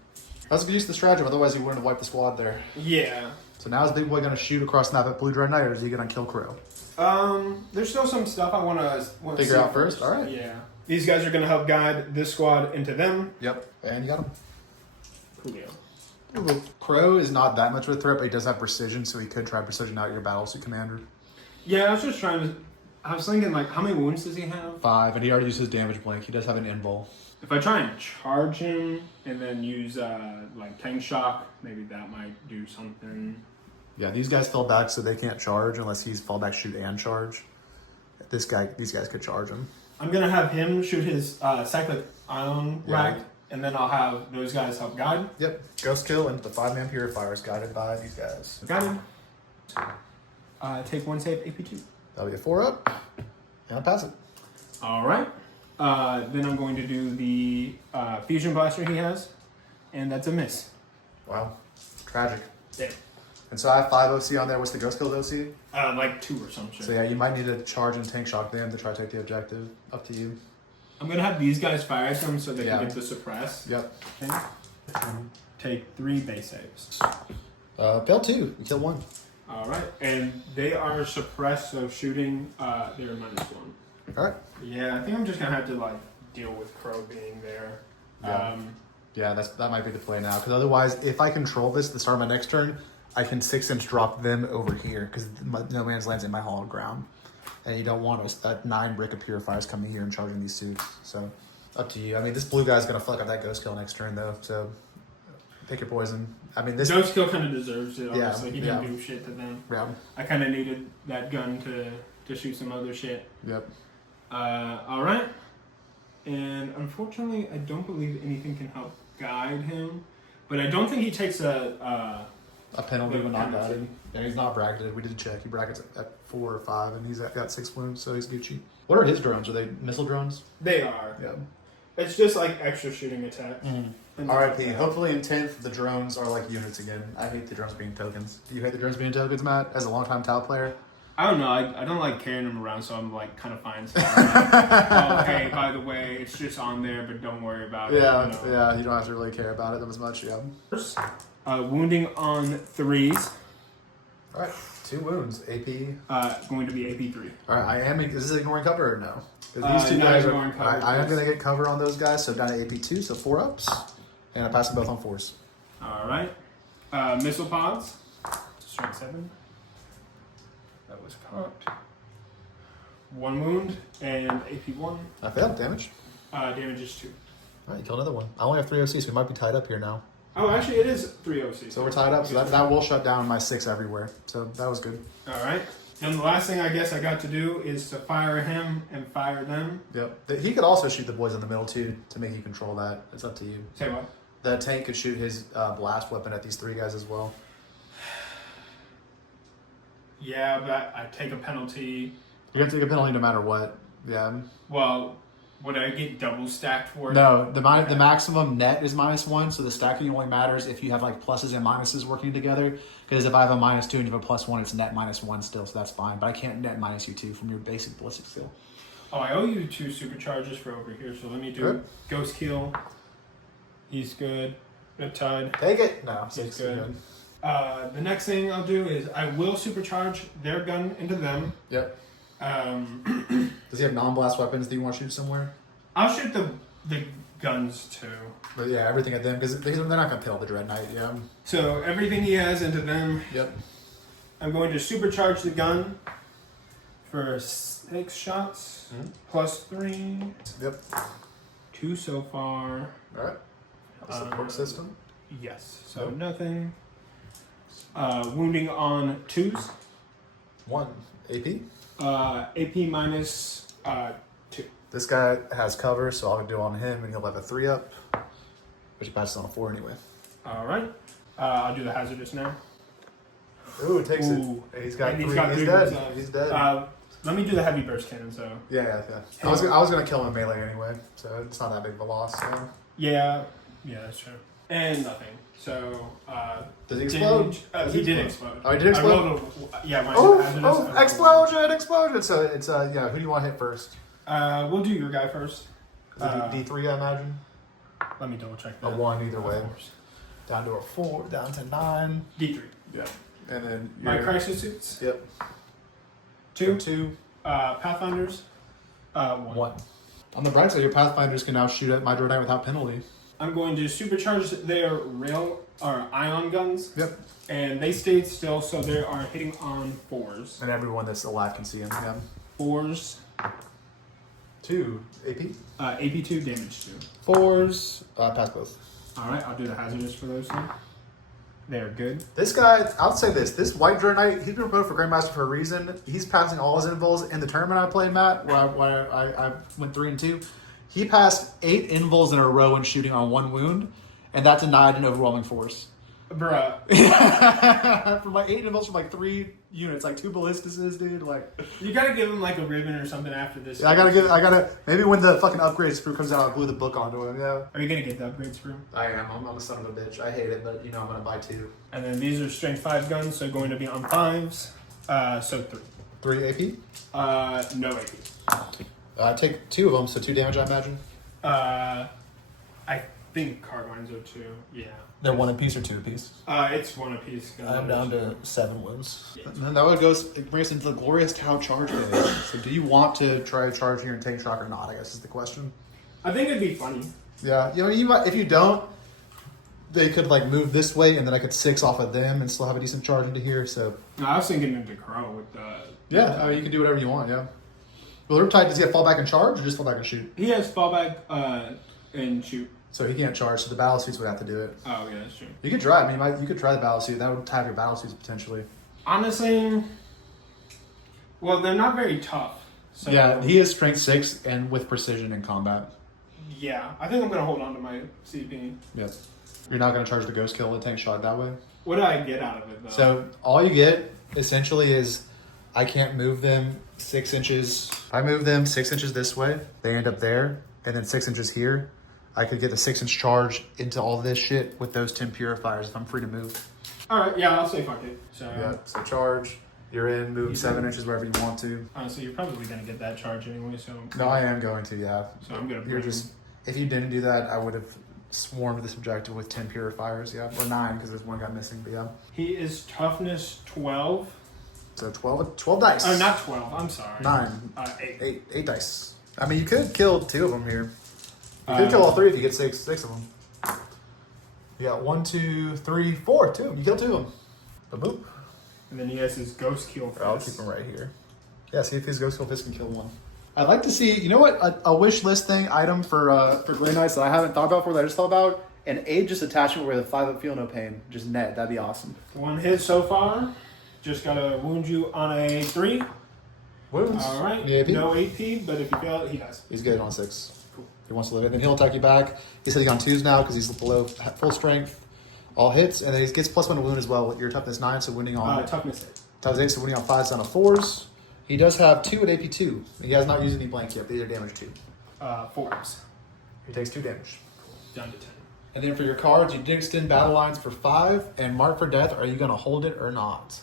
That's if you use the stratagem, otherwise he wouldn't have wiped the squad there. Yeah. So now is Big Boy going to shoot across the map at Blue Dread Knight, or is he going to kill Crow? There's still some stuff I want to Figure out first? Alright. Yeah. These guys are going to help guide this squad into them. Yep. And you got him. Coolio. Crow is not that much of a threat, but he does have precision, so he could try precision out your battlesuit commander. Yeah, I was just trying to... I was thinking, like, how many wounds does he have? 5, and he already used his damage blank. He does have an invul. If I try and charge him and then use, like, tank shock, maybe that might do something. Yeah, these guys fell back, so they can't charge unless he's fall back, shoot, and charge. These guys could charge him. I'm going to have him shoot his cyclic ion Yeah. rack, and then I'll have those guys help guide. Yep. Ghost kill into the 5-man purifiers guided by these guys. Got him. Take 1 save, AP2. That'll be a 4 up. And I'll pass it. All right. Then I'm going to do the fusion blaster he has, and that's a miss. Wow. Tragic. Yeah. And so I have 5 OC on there. What's the Ghost kill OC? Like 2 or some shit. So yeah, you might need to charge and tank shock them to try to take the objective. Up to you. I'm going to have these guys fire at them so they Yeah. can get the suppress. Yep. Okay. Take 3 base saves. Fail 2. We kill 1. All right. And they are suppressed, so shooting, they're -1. All right. Yeah, I think I'm just gonna have to like deal with Crow being there. Yeah. Yeah, that might be the play now. Because otherwise, if I control this at the start of my next turn, I can 6-inch drop them over here because no man's lands in my hollow ground, and you don't want a 9 brick of purifiers coming here and charging these suits. So, up to you. I mean, this blue guy's gonna fuck up that ghost kill next turn though. So, pick your poison. I mean, this ghost kill kind of deserves it. Honestly, he didn't yeah. do shit to them. Yeah. I kind of needed that gun to shoot some other shit. Yep. All right. And unfortunately, I don't believe anything can help guide him. But I don't think he takes a penalty when not penalty. guided. And he's not bracketed. We did check. He brackets at 4 or 5, and he's got 6 wounds, so he's Gucci. What are his drones? Are they missile drones? They are. Yeah. It's just like extra shooting attacks. RIP. Hopefully in 10th, the drones are like units again. I hate the drones being tokens. Do you hate the drones being tokens, Matt, as a longtime Tau player? I don't know. I don't like carrying them around, so I'm like kind of fine. So oh, hey, by the way, it's just on there, but don't worry about it. Yeah, you know. yeah. You don't have to really care about it as much. Yeah. Wounding on 3s. All right. 2 wounds. AP. Going to be AP3. All right. I am. Is this ignoring cover or no? 'Cause these two no, guys are. ignoring cover, I am please. going to get cover on those guys, so down to AP2, so 4 ups, and I pass them both on 4s. All right. Missile pods. Strength 7. That was caught. 1 wound and AP1. I failed. Damage. Damage is 2. All right. Kill another one. I only have 3 OCs, so we might be tied up here now. Oh, actually, it is 3 OC. So we're tied up, so that will shut down my 6 everywhere. So that was good. All right. And the last thing I guess I got to do is to fire him and fire them. Yep. He could also shoot the boys in the middle too to make you control that. It's up to you. Say what? The tank could shoot his blast weapon at these 3 guys as well. Yeah, but I take a penalty. You're gonna take a penalty no matter what. Yeah. Well, would I get double stacked for it? No, the maximum net is -1, so the stacking only matters if you have like pluses and minuses working together. Because if I have a -2 and you have a +1, it's net -1 still, so that's fine. But I can't net minus you 2 from your basic ballistic skill. Oh, I owe you 2 supercharges for over here, so let me do Good. Ghost Kill. He's good. Riptide. Take it. No, He's good. The next thing I'll do is I will supercharge their gun into them. Yep. Um, Does he have non-blast weapons that you want to shoot somewhere? I'll shoot the guns too. But yeah, everything at them because they're not gonna kill the Dread Knight. Yeah. So everything he has into them. Yep. I'm going to supercharge the gun for 6 shots plus 3. Yep. 2 so far. All right. Support system. Yes. So nothing. Wounding on 2s. 1 AP. AP minus 2. This guy has cover, so I'll do on him, and he'll have a 3 up, which he passes on a 4 anyway. All right. I'll do the hazardous now. Ooh, it takes Ooh. it. He's got And 3. got He's 3 dead. besides. He's dead. Let me do the heavy burst cannon. So Yeah. I was gonna kill him in melee anyway, so it's not that big of a loss. So. yeah, that's true. And nothing. So Does he explode? He did explode. Oh, he did explode. I rolled my hazardous. Explosion! So it's yeah. Who do you want to hit first? We'll do your guy first. Is it D3, I imagine. Let me double check that. A 1 either way. Of course. Down to a 4, down to 9. D3. Yeah. And then My crisis suits. Yep. 2. Pathfinders. 1. On the bright side, your Pathfinders can now shoot at my Dread Knight without penalty. I'm going to supercharge their rail or ion guns. Yep. And they stayed still, so they are hitting on 4s. And everyone that's alive can see him. Yeah. 4s. 2 AP. AP2 damage 2. 4s. Pass both. Alright, I'll do the hazardous for those two. They're good. This guy, I'll say this white Dread Knight, he's been promoted for Grandmaster for a reason. He's passing all his invuls. In the tournament I played, Matt, where I went 3 and 2, he passed 8 invuls in a row and shooting on 1 wound, and that denied an overwhelming force. Bruh. From like 8 invuls from like 3 units, like 2 ballistices, dude. Like, You gotta give him like a ribbon or something after this. yeah, I gotta. Maybe when the fucking upgrade sprue comes out, I'll glue the book onto him. Yeah. Are you gonna get the upgrade sprue? I am. I'm a son of a bitch. I hate it, but you know I'm gonna buy 2. And then these are strength 5 guns, so going to be on 5s. So 3. 3 AP. No AP. I take 2 of them, so 2 damage, I imagine. I think Carbines are 2. Yeah. They're 1 apiece or 2 apiece? It's 1 apiece. I'm down to 7 wounds. Yeah. And then that would it brings us into the glorious Tau charge phase. So do you want to try a charge here and take shock or not, I guess is the question. I think it'd be funny. Yeah, you might, if you don't, they could like move this way and then I could 6 off of them and still have a decent charge into here, so. No, I was thinking into Crow with the... Yeah, I mean, you can do whatever you want, yeah. Well, Riptide, does he have fall back and charge or just fall back and shoot? He has fallback and shoot. So he can't charge, so the battle suits would have to do it. Oh, yeah, that's true. You could try, I mean, you could try the battle suit. That would tap your battle suits potentially. Honestly, well, they're not very tough. So Yeah, he is strength 6 and with precision in combat. Yeah, I think I'm going to hold on to my CP. Yep. You're not going to charge the ghost kill and tank shot that way? What do I get out of it, though? So all you get essentially is I can't move them 6 inches. I move them 6 inches this way. They end up there. And then 6 inches here. I could get the 6-inch charge into all this shit with those 10 purifiers if I'm free to move. All right, yeah, I'll say fuck it. So, Yeah, so charge. You're in, move 7 inches wherever you want to. Honestly, you're probably going to get that charge anyway, so... No, I am going to, yeah. So I'm going to... You're just... If you didn't do that, I would have swarmed this objective with 10 purifiers, yeah. Or 9, because there's one guy missing, but yeah. He is toughness 12. So 12 dice. Oh, not 12. I'm sorry. 9. 8. 8 dice. I mean, you could kill 2 of them here. You could kill all 3 if you get 6 of them. You got 1, 2, 3, 4. 2. You kill 2 of them. But boop. And then he has his ghost kill fist. I'll keep him right here. Yeah, see if his ghost kill fist can kill 1. I'd like to see, you know what, a wish list thing item for Grey Knights that I haven't thought about before, that I just thought about? An Aegis attachment where the 5-up feel no pain. Just net. That'd be awesome. 1 hit so far. Just got to wound you on a 3. Wounds. All right. Any AP? No AP, but if you fail it, he does. He's good on 6. Cool. He wants to live it. Then he'll attack you back. He said he's on 2s now because he's below full strength. All hits. And then he gets +1 to wound as well with your toughness 9, so wounding on... Toughness 8. Toughness 8, so wounding on 5s down to 4s. He does have 2 at AP 2. He has not used any blank yet. These are damage 2. 4s. He takes 2 damage. Down to 10. And then for your cards, you did extend battle lines for 5 and mark for death. Are you going to hold it or not?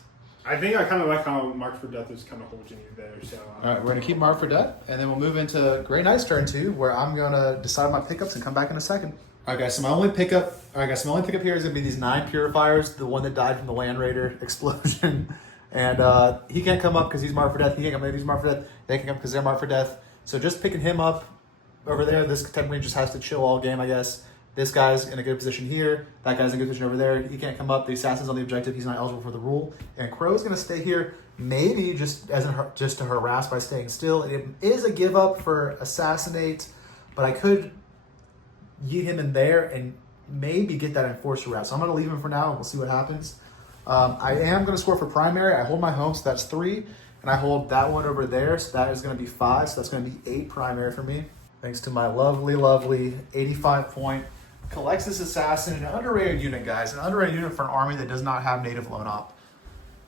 I think I kind of like how Mark for Death is kind of holding you there. So. All right, we're going to keep mark for death, and then we'll move into Grey Knight's turn 2, where I'm going to decide my pickups and come back in a second. All right, guys. So my only pickup here is going to be these 9 purifiers. The one that died from the Land Raider explosion, and he can't come up because he's marked for death. He can't come up because he's marked for death. They can come because they're marked for death. So just picking him up over there. This technically just has to chill all game, I guess. This guy's in a good position here. That guy's in a good position over there. He can't come up. The assassin's on the objective. He's not eligible for the rule. And Crow's going to stay here, maybe just to harass by staying still. It is a give up for assassinate, but I could yeet him in there and maybe get that enforcer route. So I'm going to leave him for now, and we'll see what happens. I am going to score for primary. I hold my home, so that's 3. And I hold that one over there, so that is going to be 5. So that's going to be 8 primary for me. Thanks to my lovely, lovely 85-point collects this assassin, an underrated unit, guys. An underrated unit for an army that does not have native loan op.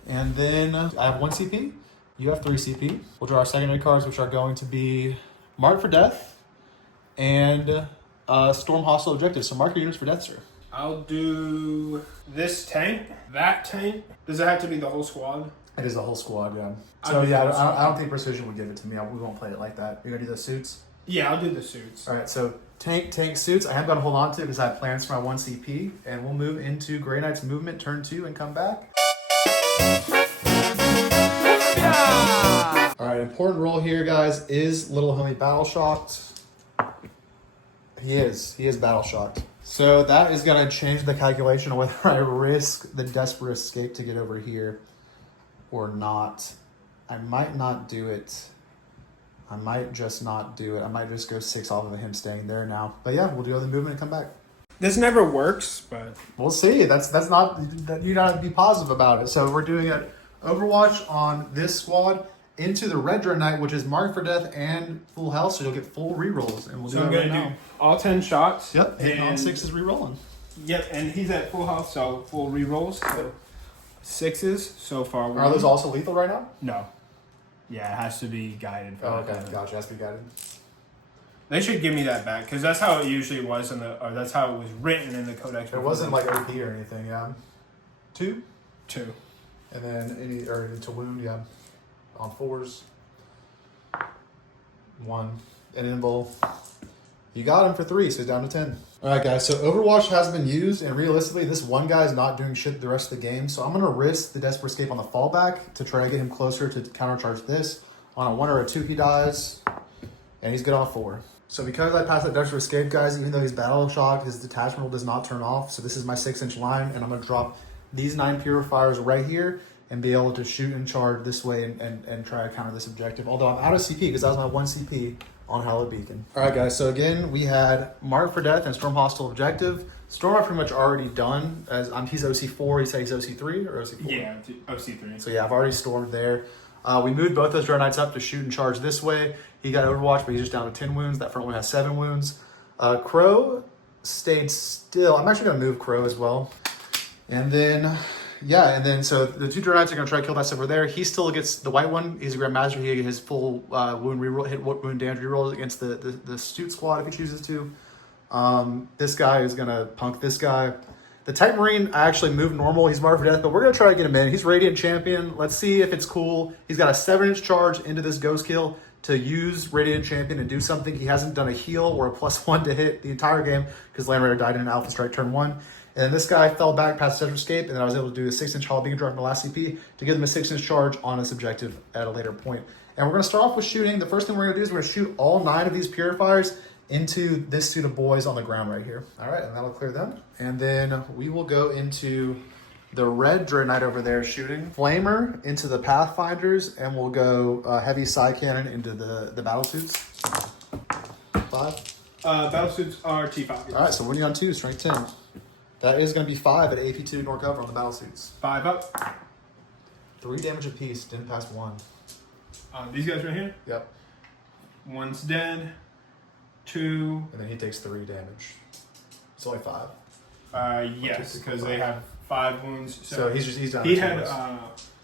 And then I have 1 CP. You have 3 CP. We'll draw our secondary cards, which are going to be Mark for Death and Storm Hostile Objective. So mark your units for death, sir. I'll do this tank, that tank. Does it have to be the whole squad? It is the whole squad, yeah. So yeah, I don't think Precision would give it to me. We won't play it like that. You're going to do the suits? Yeah, I'll do the suits. All right, so tank suits. I am going to hold on to because I have plans for my 1 CP, and we'll move into Grey Knight's movement turn 2 and come back. Yeah! All right, important role here, guys, is little homie battle shocked. He is battle shocked. So that is going to change the calculation of whether I risk the desperate escape to get over here or not. I might not do it. I might just not do it. I might just go 6 off of him staying there now. But yeah, we'll do other movement and come back. This never works, but we'll see. That's not, you gotta be positive about it. So we're doing an Overwatch on this squad into the Red Dread Knight, which is marked for death and full health, so you'll get full rerolls. And we'll do I'm that right gonna now. do all 10 shots. Yep, hitting on 6 is rerolling. Yep, and he's at full health, so full rerolls. So 6s so far. Are those also lethal right now? No. Yeah, it has to be guided. Oh, okay, gotcha. It has to be guided. They should give me that back because that's how it usually was or that's how it was written in the codex. It wasn't like OP or anything. Yeah, 2, and then to wound. Yeah, on 4s. 1 an invul. You got him for 3, so he's down to 10. All right, guys, so Overwatch has been used, and realistically, this one guy's not doing shit the rest of the game, so I'm going to risk the Desperate Escape on the fallback to try to get him closer to countercharge this. On a 1 or a 2, he dies, and he's good on a 4. So because I passed that Desperate Escape, guys, even though he's Battle Shock, his detachment rule does not turn off, so this is my 6-inch line, and I'm going to drop these 9 purifiers right here and be able to shoot and charge this way and try to counter this objective. Although I'm out of CP because that was my 1 CP on Hallowed Beacon. All right, guys, so again, we had Mark for Death and Storm Hostile Objective. Storm I've pretty much already done. He's OC4, he said he's OC3 or OC4? Yeah, OC3. So yeah, I've already stormed there. We moved both those Dread Knights up to shoot and charge this way. He got Overwatch, but he's just down to 10 wounds. That front one has 7 wounds. Crow stayed still. I'm actually going to move Crow as well. And then... yeah, and then so the 2 Dread Knights are going to try to kill that stuff over there. He still gets the white one. He's a Grandmaster. He gets his full wound reroll, hit wound damage rerolls against the Stute squad if he chooses to. This guy is going to punk this guy. The Tech Marine, I actually moved normal. He's marked for death, but we're going to try to get him in. He's Radiant Champion. Let's see if it's cool. He's got a 7-inch charge into this Ghost Kill to use Radiant Champion and do something. He hasn't done a heal or a +1 to hit the entire game because Land Raider died in an Alpha Strike turn 1. And this guy fell back past Desperate Escape, and then I was able to do a 6-inch Hollow Beacon drop from the last CP to give them a 6-inch charge on this objective at a later point. And we're going to start off with shooting. The first thing we're going to do is we're going to shoot all 9 of these purifiers into this suit of boys on the ground right here. All right, and that'll clear them. And then we will go into the red Dread Knight over there shooting. Flamer into the Pathfinders, and we'll go heavy side cannon into the battle suits. 5. Battle suits are T5. All right, so winning on 2, strength 10. That is going to be 5 at AP2 ignore cover on the battle suits. 5 up. 3 damage apiece, didn't pass 1. These guys right here? Yep. 1's dead. 2. And then he takes 3 damage. It's only 5. Yes, because they have 5 wounds. So he's done. He had,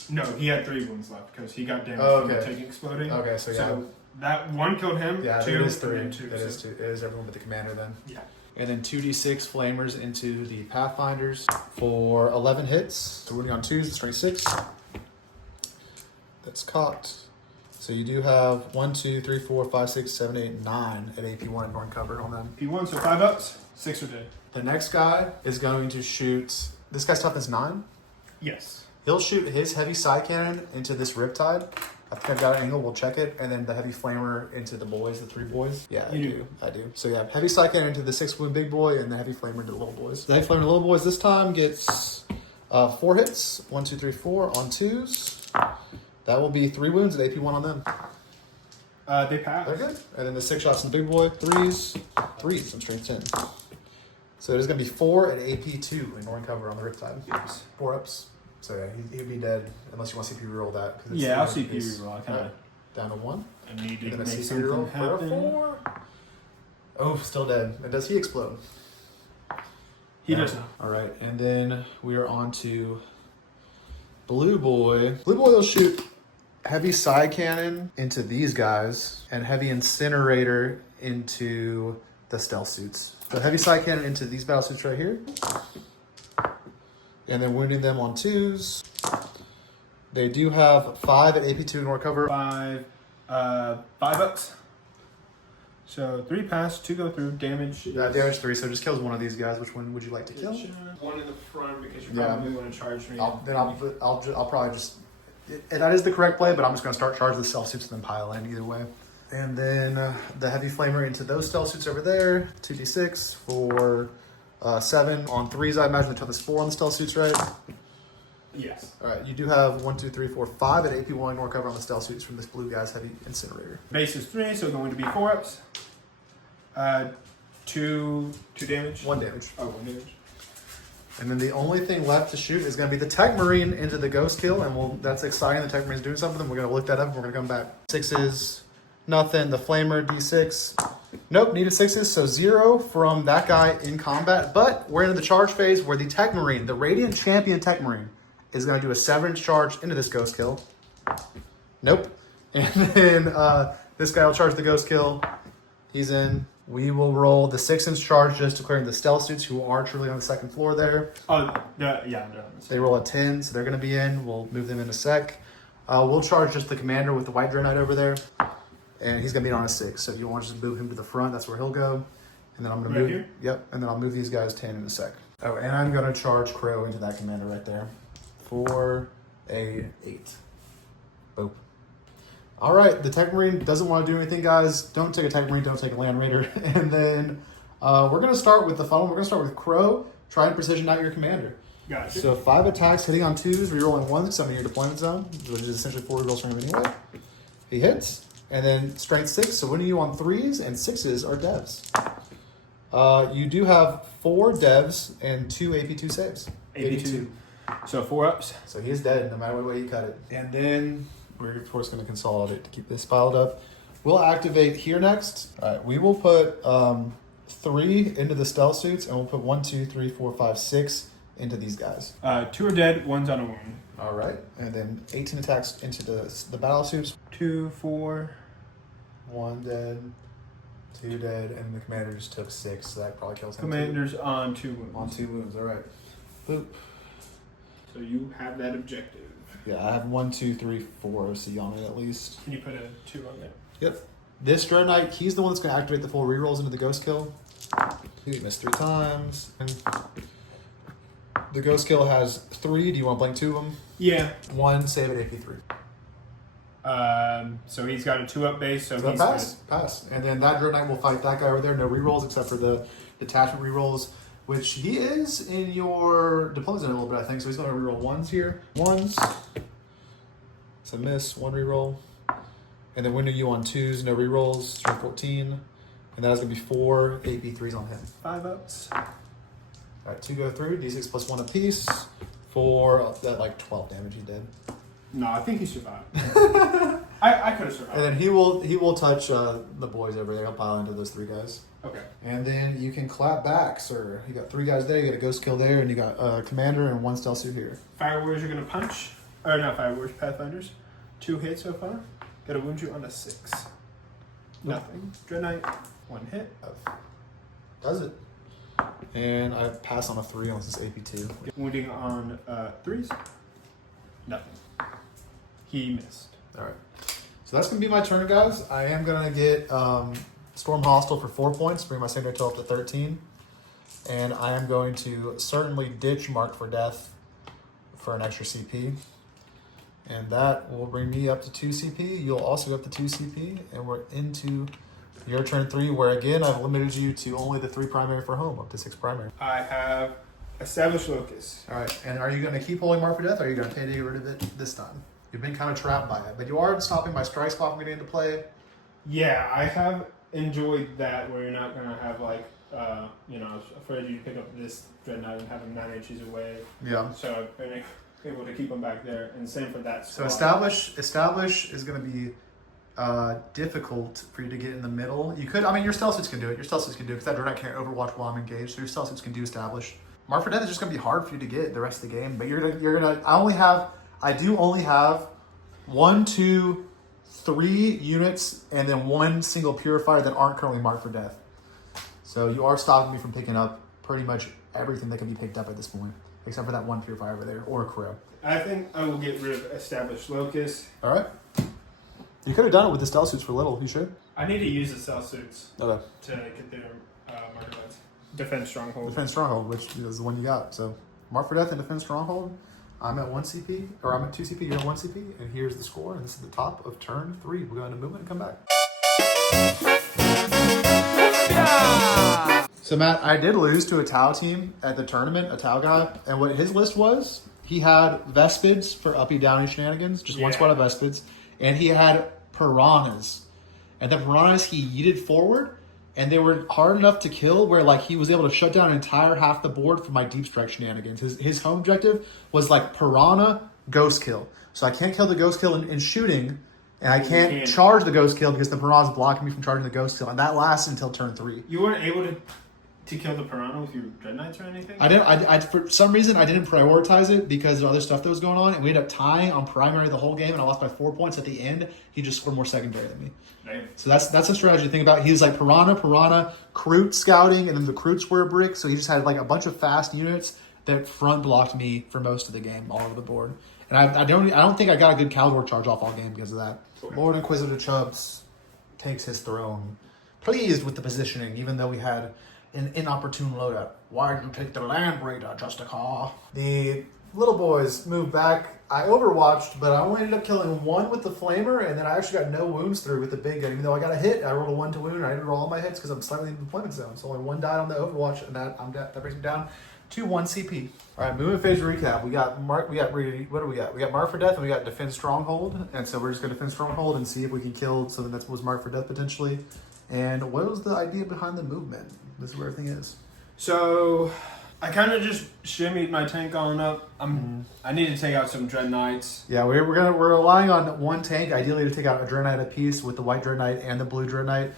no, he had 3 wounds left because he got damaged from the tank exploding. Okay, so yeah. So that 1 killed him. Yeah, 2, it is 3. and 2. That is 2. It is everyone but the commander then. Yeah. And then 2d6 flamers into the Pathfinders for 11 hits. So winning on 2s, it's 26. That's cocked. So you do have 1, 2, 3, 4, 5, 6, 7, 8, 9 at AP1 ignoring cover on them. P1, so 5 ups, 6 are dead. The next guy is going to shoot. This guy's toughness 9. Yes. He'll shoot his heavy side cannon into this Riptide. I think I've got an angle, we'll check it. And then the heavy flamer into the boys, the 3 boys. Yeah, I do. So yeah, heavy side cannon into the 6-wound big boy and the heavy flamer into the little boys. The heavy flamer into the little boys this time gets 4 hits. 1, 2, 3, 4 on 2s. That will be 3 wounds at AP1 on them. They pass. They're good. And then the 6 shots in the big boy, 3s. 3s on strength 10. So there's going to be 4 at AP2 ignoring cover on the Riptide. Yes. 4 ups. So yeah, he'd be dead unless you want to CP reroll that. Yeah, I'll CP reroll. I kind of down to 1. I need to And then a make CP something reroll for a happen. 4. Oh, still dead. And does he explode? He does. All right, and then we are on to Blue Boy. Blue Boy will shoot heavy side cannon into these guys and heavy incinerator into the stealth suits. So heavy side cannon into these battle suits right here. And then wounding them on 2s. They do have 5 at AP2 ignore cover. 5 ups. So 3 pass, 2 go through, damage. Damage 3, so it just kills one of these guys. Which one would you like to kill? 1 in the front because you probably want to charge me. I'll probably just... And that is the correct play, but I'm just going to start charging the stealth suits and then pile in either way. And then the heavy flamer into those stealth suits over there. 2d6 for 7 on 3s. I imagine the toughest 4 on the stealth suits, right? Yes. All right, you do have 1, 2, 3, 4, 5 at AP1 ignore cover on the stealth suits from this blue guy's heavy incinerator. Base is 3, so going to be 4 ups. 2 damage. 1 damage. Oh, 1 damage. And then the only thing left to shoot is going to be the Tech Marine into the Ghost Kill, and that's exciting. The Tech Marine's doing something. We're going to look that up, and we're going to come back. 6s, nothing. The Flamer, D6. Nope, needed 6s, so 0 from that guy in combat. But we're into the charge phase where the Tech Marine, the Radiant Champion Tech Marine, is going to do a 7-inch charge into this Ghost Kill. Nope. And then this guy will charge the Ghost Kill. He's in. We will roll the 6-inch charge just declaring the stealth suits who are truly on the second floor there. Oh, yeah. They roll a 10, so they're going to be in. We'll move them in a sec. We'll charge just the commander with the white Dread Knight over there. And he's going to be on a 6. So if you want to just move him to the front, that's where he'll go. And then I'm gonna Right move. here? Yep. And then I'll move these guys 10 in a sec. Oh, and I'm gonna charge Crow into that commander right there for a 8. Boop. All right. The Tech Marine doesn't want to do anything, guys. Don't take a Tech Marine. Don't take a Land Raider. And then we're gonna start with the funnel. We're gonna start with Crow. Try and precision out your commander. Gotcha. So 5 attacks hitting on 2s, rerolling 1, 7 in your deployment zone, which is essentially 4 rerolls from him anyway. He hits. And then strength 6, so winning you on 3s and 6s are devs. You do have 4 devs and 2 AP2 saves. AP2. So 4 ups. So he is dead no matter what way you cut it. And then we're of course going to consolidate to keep this piled up. We'll activate here next. All right, we will put 3 into the stealth suits, and we'll put 1, 2, 3, 4, 5, 6 into these guys. 2 are dead, 1's on a wound. All right, and then 18 attacks into the battle suits. 2, 4. 1 dead, 2 dead, and the commander just took 6, so that probably kills him. Commanders on 2 wounds. On 2 wounds, all right. Boop. So you have that objective. Yeah, I have 1, 2, 3, 4 OC on it at least. Can you put a 2 on there? Yep. This Dread Knight, he's the one that's going to activate the full rerolls into the Ghost Kill. He missed 3 times. And the Ghost Kill has 3. Do you want to blank 2 of them? Yeah. 1, save at AP3. So he's got a 2-up base, so So he's pass. And then that Dread Knight will fight that guy over there. No rerolls except for the detachment rerolls, which he is in your deployment zone a little bit, I think. So he's going to reroll 1s here. 1s. It's a miss. 1 reroll. And then winning you on 2s, no rerolls. Strength 14. And that is going to be 4 AP3s on him. 5 ups. All right, 2 go through. D6 plus 1 apiece for that like 12 damage he did. No, I think he survived. I could have survived. And then he will touch the boys over there. He'll pile into those 3 guys. Okay. And then you can clap back, sir. You got 3 guys there. You got a Ghost Kill there, and you got a Commander and 1 Stealth Suit here. Fire Warriors are going to punch. Or not Fire Warriors, Pathfinders. 2 hits so far. Got to wound you on a 6. Nothing. Dread Knight, 1 hit. Does it? And I pass on a 3 unless it's AP2. Wounding on 3s. Nothing. He missed. All right. So that's going to be my turn, guys. I am going to get Storm Hostile for 4 points, bring my secondary total up to 13. And I am going to certainly ditch Mark for Death for an extra CP. And that will bring me up to 2 CP. You'll also go up to 2 CP. And we're into your turn 3, where again, I've limited you to only the 3 primary for home, up to 6 primary. I have established Locus. All right. And are you going to keep holding Mark for Death, or are you going to pay to get rid of it this time? You've been kind of trapped by it, but you are stopping my strike spot from getting into play. Yeah, I have enjoyed that where you're not going to have like, I was afraid you'd pick up this Dread Knight and have him 9 inches away. Yeah. So I've been able to keep him back there, and same for that So squad. establish is going to be difficult for you to get in the middle. You could, your stealth suits can do it. Your stealth suits can do it because that Dread Knight can't overwatch while I'm engaged. So your stealth suits can do establish. Mark for Death is just going to be hard for you to get the rest of the game. But you're gonna. I do only have 1, 2, 3 units and then 1 single purifier that aren't currently marked for death. So you are stopping me from picking up pretty much everything that can be picked up at this point, except for that 1 purifier over there or a crow. I think I will get rid of established Locus. All right. You could have done it with the stealth suits for little. You should. I need to use the cell suits Okay. to get their marker lights. Defend Stronghold. Defense Stronghold, which is the one you got. So Mark for Death and Defense Stronghold. I'm at 1 CP, or I'm at 2 CP, you're at 1 CP, and here's the score, and this is the top of turn 3. We'll go into movement and come back. So Matt, I did lose to a Tau team at the tournament, a Tau guy, and what his list was, he had Vespids for uppy downy shenanigans, just 1 squad of Vespids, and he had Piranhas. And the Piranhas he yeeted forward, and they were hard enough to kill where like he was able to shut down an entire half the board for my deep strike shenanigans. His home objective was like Piranha Ghost Kill. So I can't kill the Ghost Kill in shooting, and I can't charge the Ghost Kill because the Piranha's blocking me from charging the Ghost Kill, and that lasts until turn 3. You weren't able to kill the Piranha with your Dread Knights or anything? I for some reason I didn't prioritize it because of other stuff that was going on, and we ended up tying on primary the whole game, and I lost by 4 points at the end. He just scored more secondary than me. Right. So that's a strategy to think about. He was like Piranha, Kroot scouting, and then the Kroots were a brick, so he just had like a bunch of fast units that front blocked me for most of the game all over the board. And I don't think I got a good Caldor charge off all game because of that. Okay. Lord Inquisitor Chubbs takes his throne. pleased with the positioning, even though we had an inopportune loadout. Why did you take the Land Raider, Justicar? The little boys moved back. I overwatched, but I only ended up killing one with the flamer, and then I actually got no wounds through with the big gun. Even though I got a hit, I rolled a 1 to wound. I didn't roll all my hits because I'm slightly in the deployment zone. So only one died on the overwatch, and that brings me down to 1 CP. All right, movement phase recap. We got Mark. What do we got? We got Mark for Death, and we got Defend Stronghold. And so we're just gonna defend Stronghold and see if we can kill something that was Mark for Death potentially. And what was the idea behind the movement? This is where everything is. So I kind of just shimmied my tank on up. I need to take out some Dread Knights. Yeah, we're relying on one tank, ideally to take out a Dread Knight apiece with the white Dread Knight and the blue Dread Knight.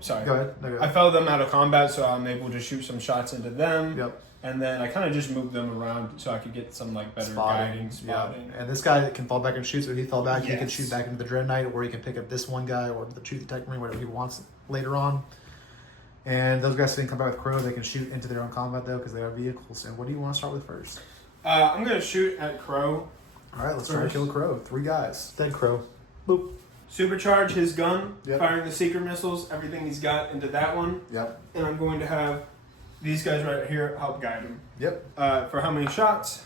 Sorry. Go ahead. No, go I ahead. fell them out of combat, so I'm able to shoot some shots into them. Yep. And then I kind of just moved them around so I could get some like better guiding, spotting. Yeah. And this guy can fall back and shoot, so if he fell back, he can Yes. shoot back into the Dread Knight, or he can pick up this one guy, or the Truth Tech Marine, whatever he wants later on. And those guys didn't come back with Crow. They can shoot into their own combat, though, because they are vehicles. And what do you want to start with first? I'm going to shoot at Crow. All right, let's try to kill Crow. 3 guys. Dead Crow. Boop. Supercharge his gun, Yep. firing the seeker missiles, everything he's got into that one. Yep. And I'm going to have these guys right here help guide him. Yep. For how many shots?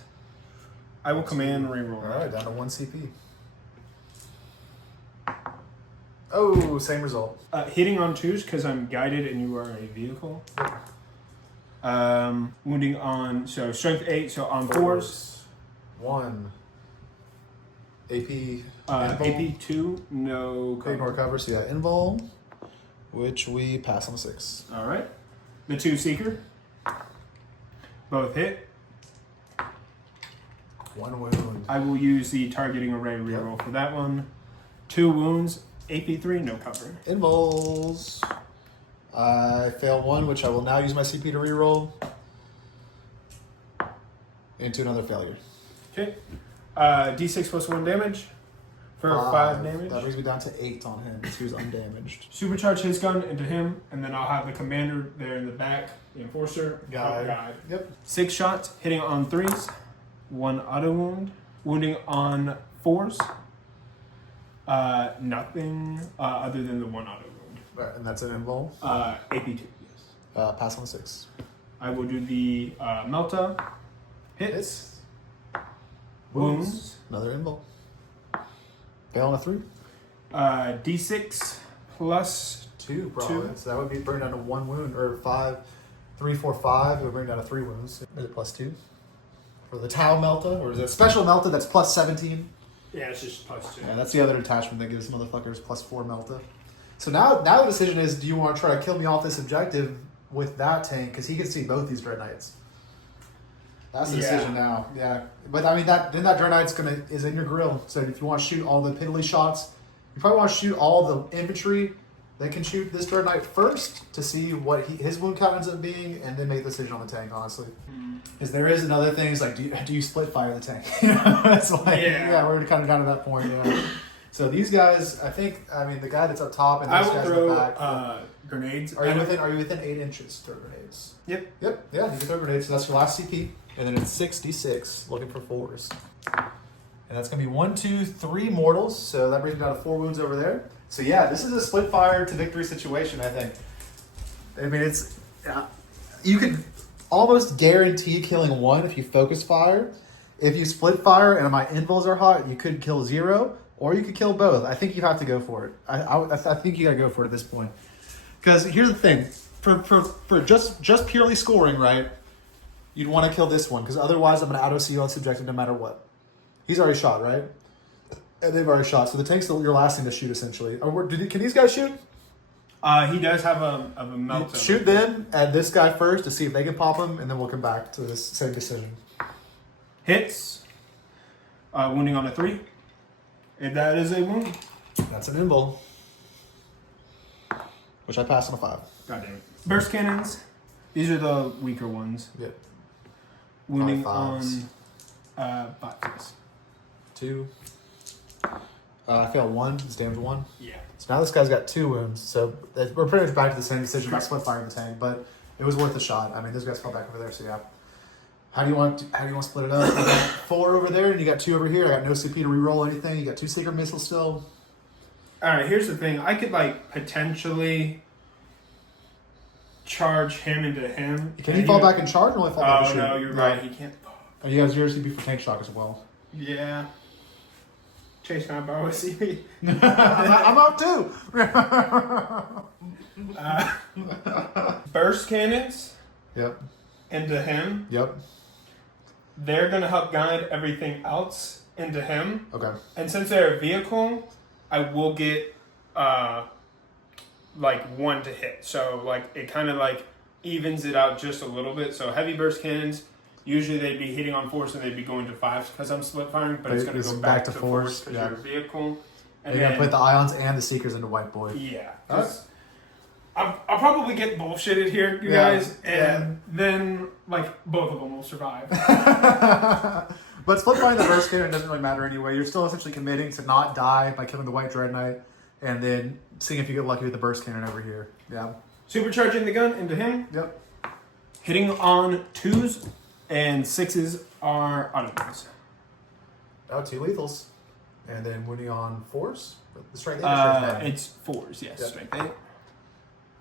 I will command reroll. All right, down to 1 CP. Oh, same result. Hitting on 2s because I'm guided and you are a vehicle. Wounding on, so strength 8, so on 4s. 1. AP. AP 2, no cover. Ignore cover, so yeah, invul, which we pass on the 6. Alright. The 2 seeker. Both hit. 1 wound. I will use the targeting array reroll for that one. 2 wounds. AP 3, no cover. Invuls. I fail 1, which I will now use my CP to reroll. Into another failure. Okay. D6 plus 1 damage for 5 damage. That brings me down to 8 on him, because he was undamaged. Supercharge his gun into him, and then I'll have the commander there in the back, the enforcer. Guide. Yep. 6 shots, hitting on 3s. 1 auto wound. Wounding on 4s. Nothing other than the 1 auto wound. Right, and that's an invul. AP 2, yes. Pass on the 6. I will do the Melta. Hits. Wounds. Another invul. Fail on a 3. D6 plus 2, probably. 2. So that would be bring down to 1 wound, or 5. 3, 4, 5. It would bring down to 3 wounds. Is it plus 2? For the Tau Melta, or is it a special Melta that's plus 17? Yeah, it's just plus 2. Yeah, that's the other attachment that gives motherfuckers plus 4 Melta. So now the decision is, do you want to try to kill me off this objective with that tank? Because he can see both these Dread Knights. That's the decision now. Yeah, but I mean that Dread Knight's is in your grill. So if you want to shoot all the piddly shots, you probably want to shoot all the infantry. They can shoot this Dread Knight first to see what his wound count ends up being, and then make the decision on the tank. Honestly, because there is another thing. Is like, do you split fire the tank? It's like we're kind of down to that point. So these guys, I mean the guy that's up top and these guys in the back. Grenades. Are you within 8 inches? Throw grenades. Yep. Yeah, you can throw grenades. So that's your last CP, and then it's 6d6, looking for 4s, and that's gonna be 1, 2, 3 mortals. So that brings me down to 4 wounds over there. So yeah, this is a split fire to victory situation. I think. I mean, it's you could almost guarantee killing 1 if you focus fire. If you split fire and my invuls are hot, you could kill 0, or you could kill both. I think you have to go for it. I think you gotta go for it at this point. Because here's the thing, for just purely scoring, right? You'd want to kill this one, because otherwise I'm going to auto-CO on subjective no matter what. He's already shot, right? And they've already shot, so the tank's your last thing to shoot, essentially. Can these guys shoot? He does have a melt. Shoot them at this guy first to see if they can pop him, and then we'll come back to this same decision. Hits. Wounding on a 3. If that is a wound. That's an invul, which I pass on a 5. God damn it. Burst cannons. These are the weaker ones. Yep. Wounding 5s. on 5s. 2. I failed 1. It's damaged 1. Yeah. So now this guy's got 2 wounds. So we're pretty much back to the same decision about split firing the tank, but it was worth a shot. I mean, those guys fell back over there, so yeah. How do you want to split it up? I got 4 over there, and you got 2 over here. I got no CP to reroll anything. You got 2 secret missiles still. All right. Here's the thing. I could potentially charge him into him. Can he fall back in charge or only fall back in shoot? Oh, no, you're right. He can't. Oh, you guys yours be for tank shock as well. Yeah. Chase, can I borrow a CP? I'm out too. Burst cannons. Yep. Into him. Yep. They're gonna help guide everything else into him. Okay. And since they're a vehicle, I will get like one to hit. So like it kind of like evens it out just a little bit. So heavy burst cannons, usually they'd be hitting on force and they'd be going to 5 because I'm split firing, but it's gonna go back to force because you're a vehicle. And you're gonna put the ions and the seekers into white boy. Yeah. I'll probably get bullshitted here, you guys, and then like both of them will survive. But split firing the burst cannon doesn't really matter anyway. You're still essentially committing to not die by killing the white dread knight, and then seeing if you get lucky with the burst cannon over here. Yeah. Supercharging the gun into him. Yep. Hitting on 2s and 6s are automates. Oh, 2 lethals, and then wounding on 4s. The strength 8. It's 4s, yes. Yep. Strength 8.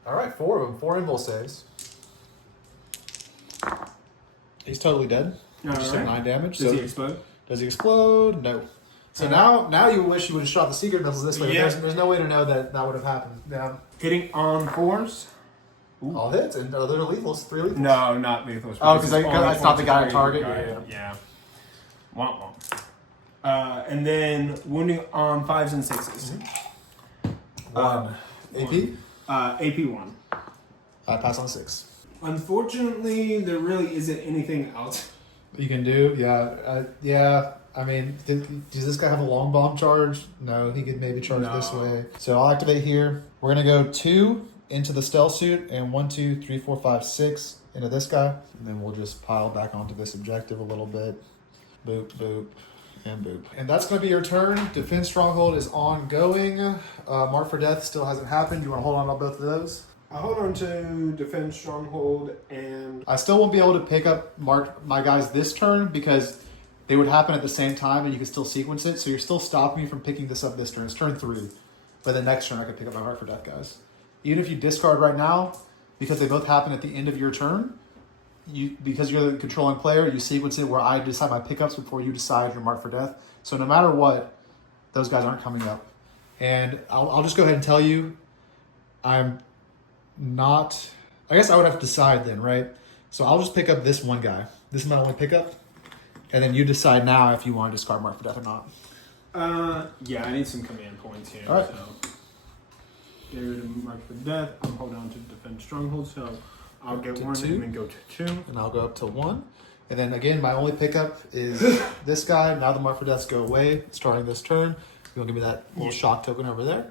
All right, 4 of them. 4 invul saves. He's totally dead. Just took 9 damage. Does he explode? Does he explode? No. So now you wish you would have shot the secret missiles this way. Yeah. There's no way to know that would have happened. Yeah. Hitting on 4s. Ooh. All hits and other lethals. 3 lethals. No, not lethals. Oh, because it's not the guy at target. Yeah. Womp womp. And then wounding on 5s and 6s. Mm-hmm. 1. AP? AP 1. I pass on 6. Unfortunately, there really isn't anything else You can do? Yeah. I mean, does this guy have a long bomb charge? No, he could maybe charge this way. So I'll activate here. We're going to go 2 into the stealth suit and 1, 2, 3, 4, 5, 6 into this guy. And then we'll just pile back onto this objective a little bit. Boop, boop, and boop. And that's going to be your turn. Defense Stronghold is ongoing. Mark for Death still hasn't happened. You want to hold on to both of those? I'll hold on to Defense Stronghold and... I still won't be able to pick up my guys this turn because they would happen at the same time and you can still sequence it. So you're still stopping me from picking this up this turn. It's turn 3. But the next turn I could pick up my Mark for Death guys. Even if you discard right now, because they both happen at the end of your turn, because you're the controlling player, you sequence it where I decide my pickups before you decide your Mark for Death. So no matter what, those guys aren't coming up. And I'll just go ahead and tell you, I'm not... I guess I would have to decide then, right? So I'll just pick up this one guy. This is my only pickup. And then you decide now if you want to discard Mark for Death or not. Yeah, I need some command points here. All right. So get rid of Mark for Death. I'm holding on to Defense Stronghold, so I'll get 1 and then go to 2. And I'll go up to 1. And then again, my only pickup is this guy. Now the Mark for Deaths go away, starting this turn. You'll give me that little shock token over there.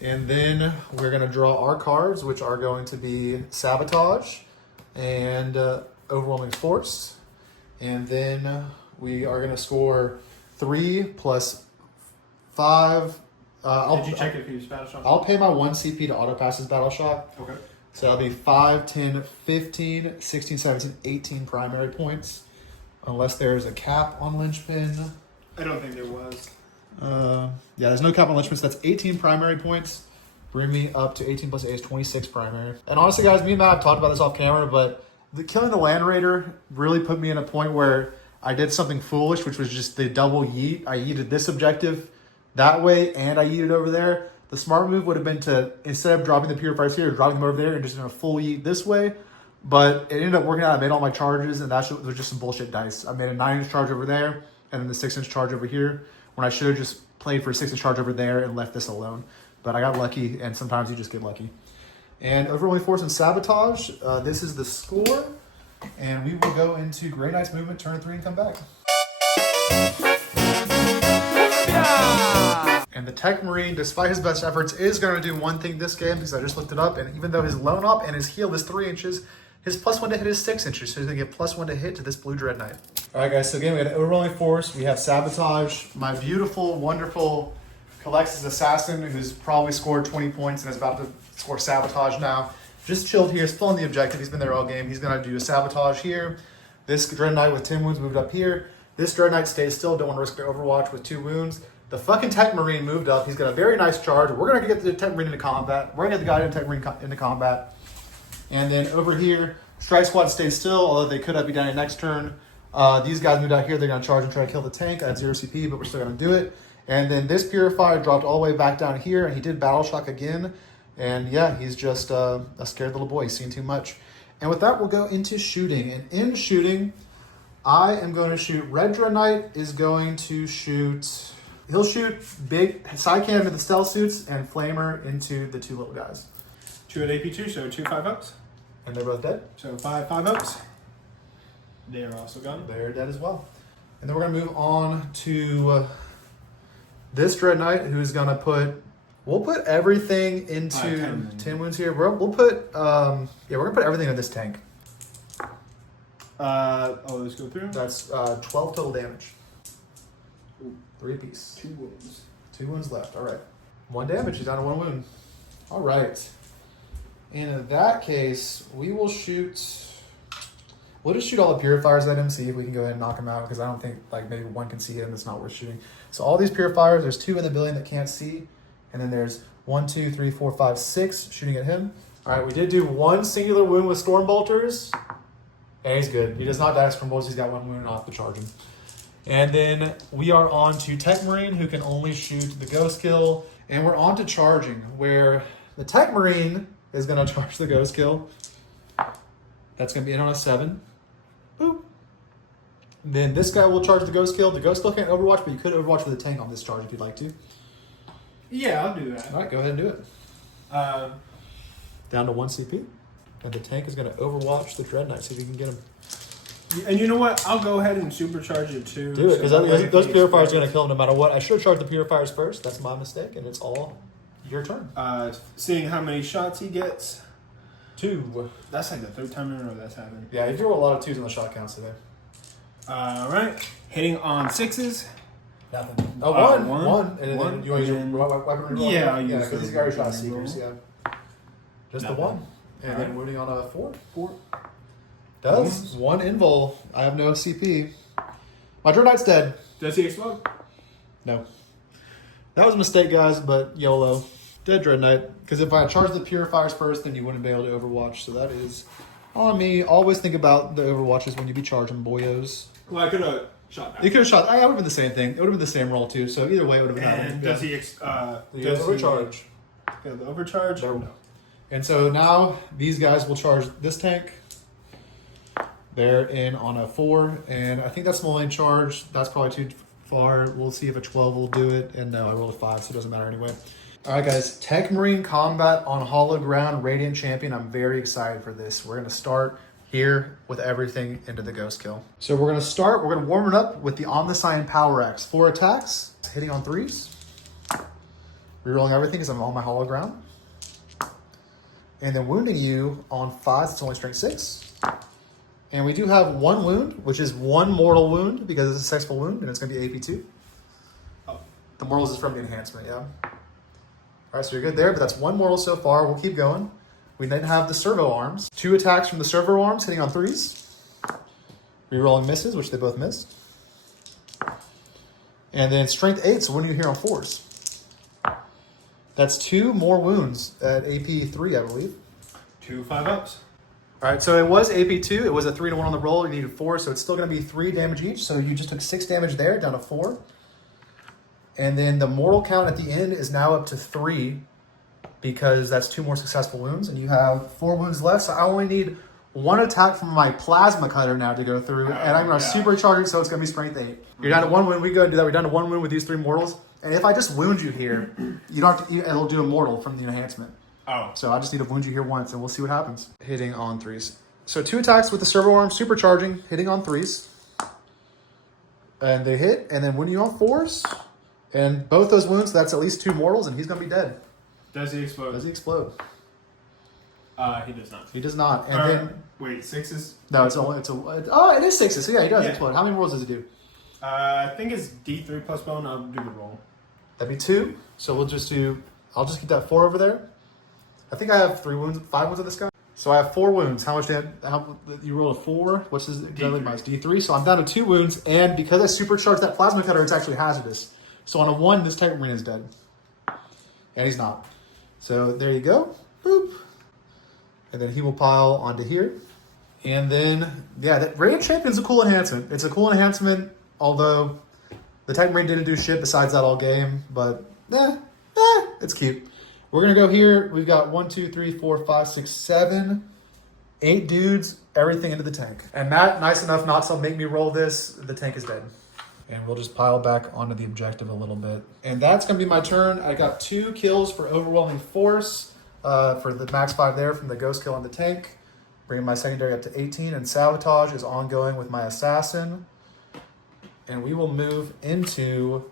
And then we're going to draw our cards, which are going to be Sabotage and Overwhelming Force. And then we are going to score 3 plus 5. Did you check if you use Battle Shock? I'll pay my 1 CP to auto pass his Battle Shock. Okay. So that'll be 5, 10, 15, 16, 17, 18 primary points. Unless there's a cap on Linchpin. I don't think there was. Yeah, there's no cap on Linchpin, so that's 18 primary points. Bring me up to 18 plus 8 is 26 primary. And honestly, guys, me and Matt have talked about this off camera, but killing the Land Raider really put me in a point where I did something foolish, which was just the double yeet. I yeeted this objective that way, and I yeeted over there. The smart move would have been to, instead of dropping the purifiers here, dropping them over there and just in a full yeet this way. But it ended up working out. I made all my charges, and that was just some bullshit dice. I made a 9-inch charge over there, and then the 6-inch charge over here, when I should have just played for a 6-inch charge over there and left this alone. But I got lucky, and sometimes you just get lucky. And Overwhelming Force and Sabotage, this is the score. And we will go into Grey Knight's movement, turn 3, and come back. And the Tech Marine, despite his best efforts, is going to do one thing this game, because I just looked it up, and even though his lone up and his heal is 3 inches, his +1 to hit is 6 inches, so he's going to get +1 to hit to this Blue Dread Knight. All right, guys, so again, we got Overwhelming Force, we have Sabotage, my beautiful, wonderful Calexis Assassin, who's probably scored 20 points and is about to score Sabotage now. Just chilled here, still on the objective, he's been there all game. He's going to do a Sabotage here. This Dread Knight with 10 wounds moved up here. This Dread Knight stays still, don't want to risk the Overwatch with 2 wounds. The fucking Tech Marine moved up. He's got a very nice charge. We're going to get the Tech Marine into combat. We're going to get the guy in Tech Marine into combat. And then over here, Strike Squad stays still, although they could be down in next turn. These guys moved out here. They're going to charge and try to kill the tank at 0 CP, but we're still going to do it. And then this Purifier dropped all the way back down here, and he did Battle Shock again. And yeah, he's just a scared little boy. He's seen too much. And with that, we'll go into shooting. And in shooting, I am going to shoot. Red Dread Knight is going to shoot... He'll shoot big side cannon into the stealth suits and flamer into the two little guys. 2 at AP2, so 2 5-ups. And they're both dead. So 5 5-ups. They are also gone. They're dead as well. And then we're going to move on to this Dread Knight, who's going to put... We'll put everything into 10 wounds here. We'll put... we're going to put everything in this tank. Let's go through. That's 12 total damage. 3 apiece. 2 wounds. 2 wounds left. All right. 1 damage. He's down to 1 wound. All right. And in that case, we will shoot... We'll just shoot all the purifiers at him, see if we can go ahead and knock him out, because I don't think maybe one can see him. It's not worth shooting. So all these purifiers, there's 2 in the building that can't see, and then there's 1, 2, 3, 4, 5, 6 shooting at him. All right, we did do 1 singular wound with Storm Bolters, and he's good. He does not die from bolts. He's got 1 wound off the charge him. And then we are on to Tech Marine, who can only shoot the Ghost Kill, and we're on to charging, where the Tech Marine is going to charge the Ghost Kill. That's going to be in on a 7. Boop. Then this guy will charge the Ghost Kill. The Ghost Kill can't Overwatch, but you could Overwatch with a tank on this charge if you'd like to. Yeah, I'll do that. All right, go ahead and do it. Down to 1 CP. And the tank is going to Overwatch the Dread Knight, see if you can get him. And you know what? I'll go ahead and supercharge it too. Do it, because those purifiers are going to kill him no matter what. I should have charged the purifiers first. That's my mistake, and it's all your turn. Seeing how many shots he gets. 2. That's like the 3rd time in a row that's happened. Yeah, you drew a lot of 2s on the shot counts today. Alright. Hitting on 6s. Nothing. Oh, 1. 1. And one. then you want to use your weapon reroll? Yeah, I'll use because he's got your shot reroll. seekers, yeah. Just Nothing. the 1. And then wounding on a 4. 4. Does. 1 invul. I have no CP. My Dread Knight's dead. Does he explode? No. That was a mistake, guys, but YOLO. Dead Dread Knight. Because if I charged the purifiers first, then you wouldn't be able to Overwatch. So that is on me. Always think about the Overwatches when you be charging boyos. Well, I could have shot that. You could have shot. I would have been the same thing. It would have been the same roll, too. So either way, it would have been that And one. does he does overcharge? Fail the overcharge? No. And so now these guys will charge this tank. They're in on a 4, and I think that's the only charge. That's probably too far. We'll see if a 12 will do it. And no, I rolled a 5, so it doesn't matter anyway. All right, guys. Tech Marine Combat on Hollow Ground Radiant Champion. I'm very excited for this. We're going to start here with everything into the Ghost Kill. So we're going to start. We're going to warm it up with the Omniscient Power Axe. 4 attacks, hitting on 3s. Rerolling everything because I'm on my Hollow Ground. And then wounding you on 5s. It's only strength 6. And we do have 1 wound, which is 1 mortal wound because it's a successful wound, and it's going to be AP2. Oh. The mortals is from the enhancement, yeah. All right, so you're good there, but that's 1 mortal so far. We'll keep going. We then have the servo arms. 2 attacks from the servo arms, hitting on 3s. Rerolling misses, which they both missed. And then strength 8, so when you here on 4s. That's 2 more wounds at AP3, I believe. 2 5-ups. All right, so it was AP2. It was a 3 to 1 on the roll. You needed 4, so it's still going to be 3 damage each. So you just took 6 damage there, down to 4. And then the mortal count at the end is now up to 3 because that's 2 more successful wounds. And you have 4 wounds left, so I only need 1 attack from my plasma cutter now to go through. And I'm going to supercharge it, so it's going to be strength 8. You're down to 1 wound. We go and do that. We're down to 1 wound with these 3 mortals. And if I just wound you here, you don't have to, it'll do a mortal from the enhancement. Oh. So I just need to wound you here once, and we'll see what happens. Hitting on 3s. So 2 attacks with the servo arm, supercharging, hitting on 3s. And they hit, and then wounding you on 4s. And both those wounds, that's at least 2 mortals, and he's going to be dead. Does he explode? Does he explode? He does not. He does not. And then... Wait, 6s? No, it is 6s. So yeah, he does explode. How many rolls does it do? I think it's D3 plus bone. I'll do the roll. That'd be 2. So we'll just do... I'll just keep that 4 over there. I think I have 5 wounds on this guy. So I have 4 wounds. How much did you rolled a 4? What's his D3. D3. So I'm down to 2 wounds, and because I supercharged that plasma cutter, it's actually hazardous. So on a 1, this Tech Marine is dead. And he's not. So there you go. Boop. And then he will pile onto here. And then, yeah, that Radiant Champion's a cool enhancement. It's a cool enhancement, although the Titan Marine didn't do shit besides that all game. But, it's cute. We're going to go here. We've got 1, 2, 3, 4, 5, 6, 7, 8 dudes, everything into the tank. And Matt, nice enough not to make me roll this. The tank is dead. And we'll just pile back onto the objective a little bit. And that's going to be my turn. I got 2 kills for Overwhelming Force for the max 5 there from the ghost kill on the tank. Bringing my secondary up to 18. And Sabotage is ongoing with my Assassin. And we will move into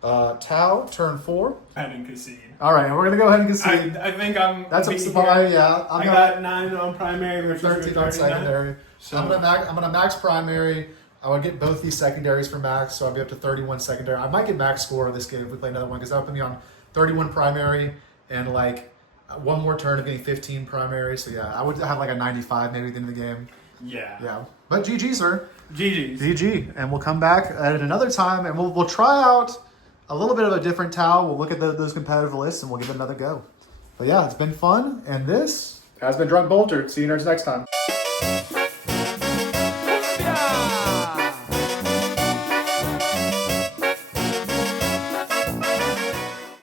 Tau, turn 4. I didn't concede. All right, and we're going to go ahead and concede. I think I'm... That's up to Sabaya, yeah. I got 9 on primary, which is 13 on secondary. So I'm gonna max primary. I would get both these secondaries for max, so I'll be up to 31 secondary. I might get max score this game if we play another one, because that'll put me on 31 primary and like one more turn of getting 15 primary. So yeah, I would have like a 95 maybe at the end of the game. Yeah. But GG, sir. GG. And we'll come back at another time, and we'll try out a little bit of a different towel. We'll look at those competitive lists, and we'll give it another go. But yeah, it's been fun, and this has been Drunk Bolter. See you nerds next time.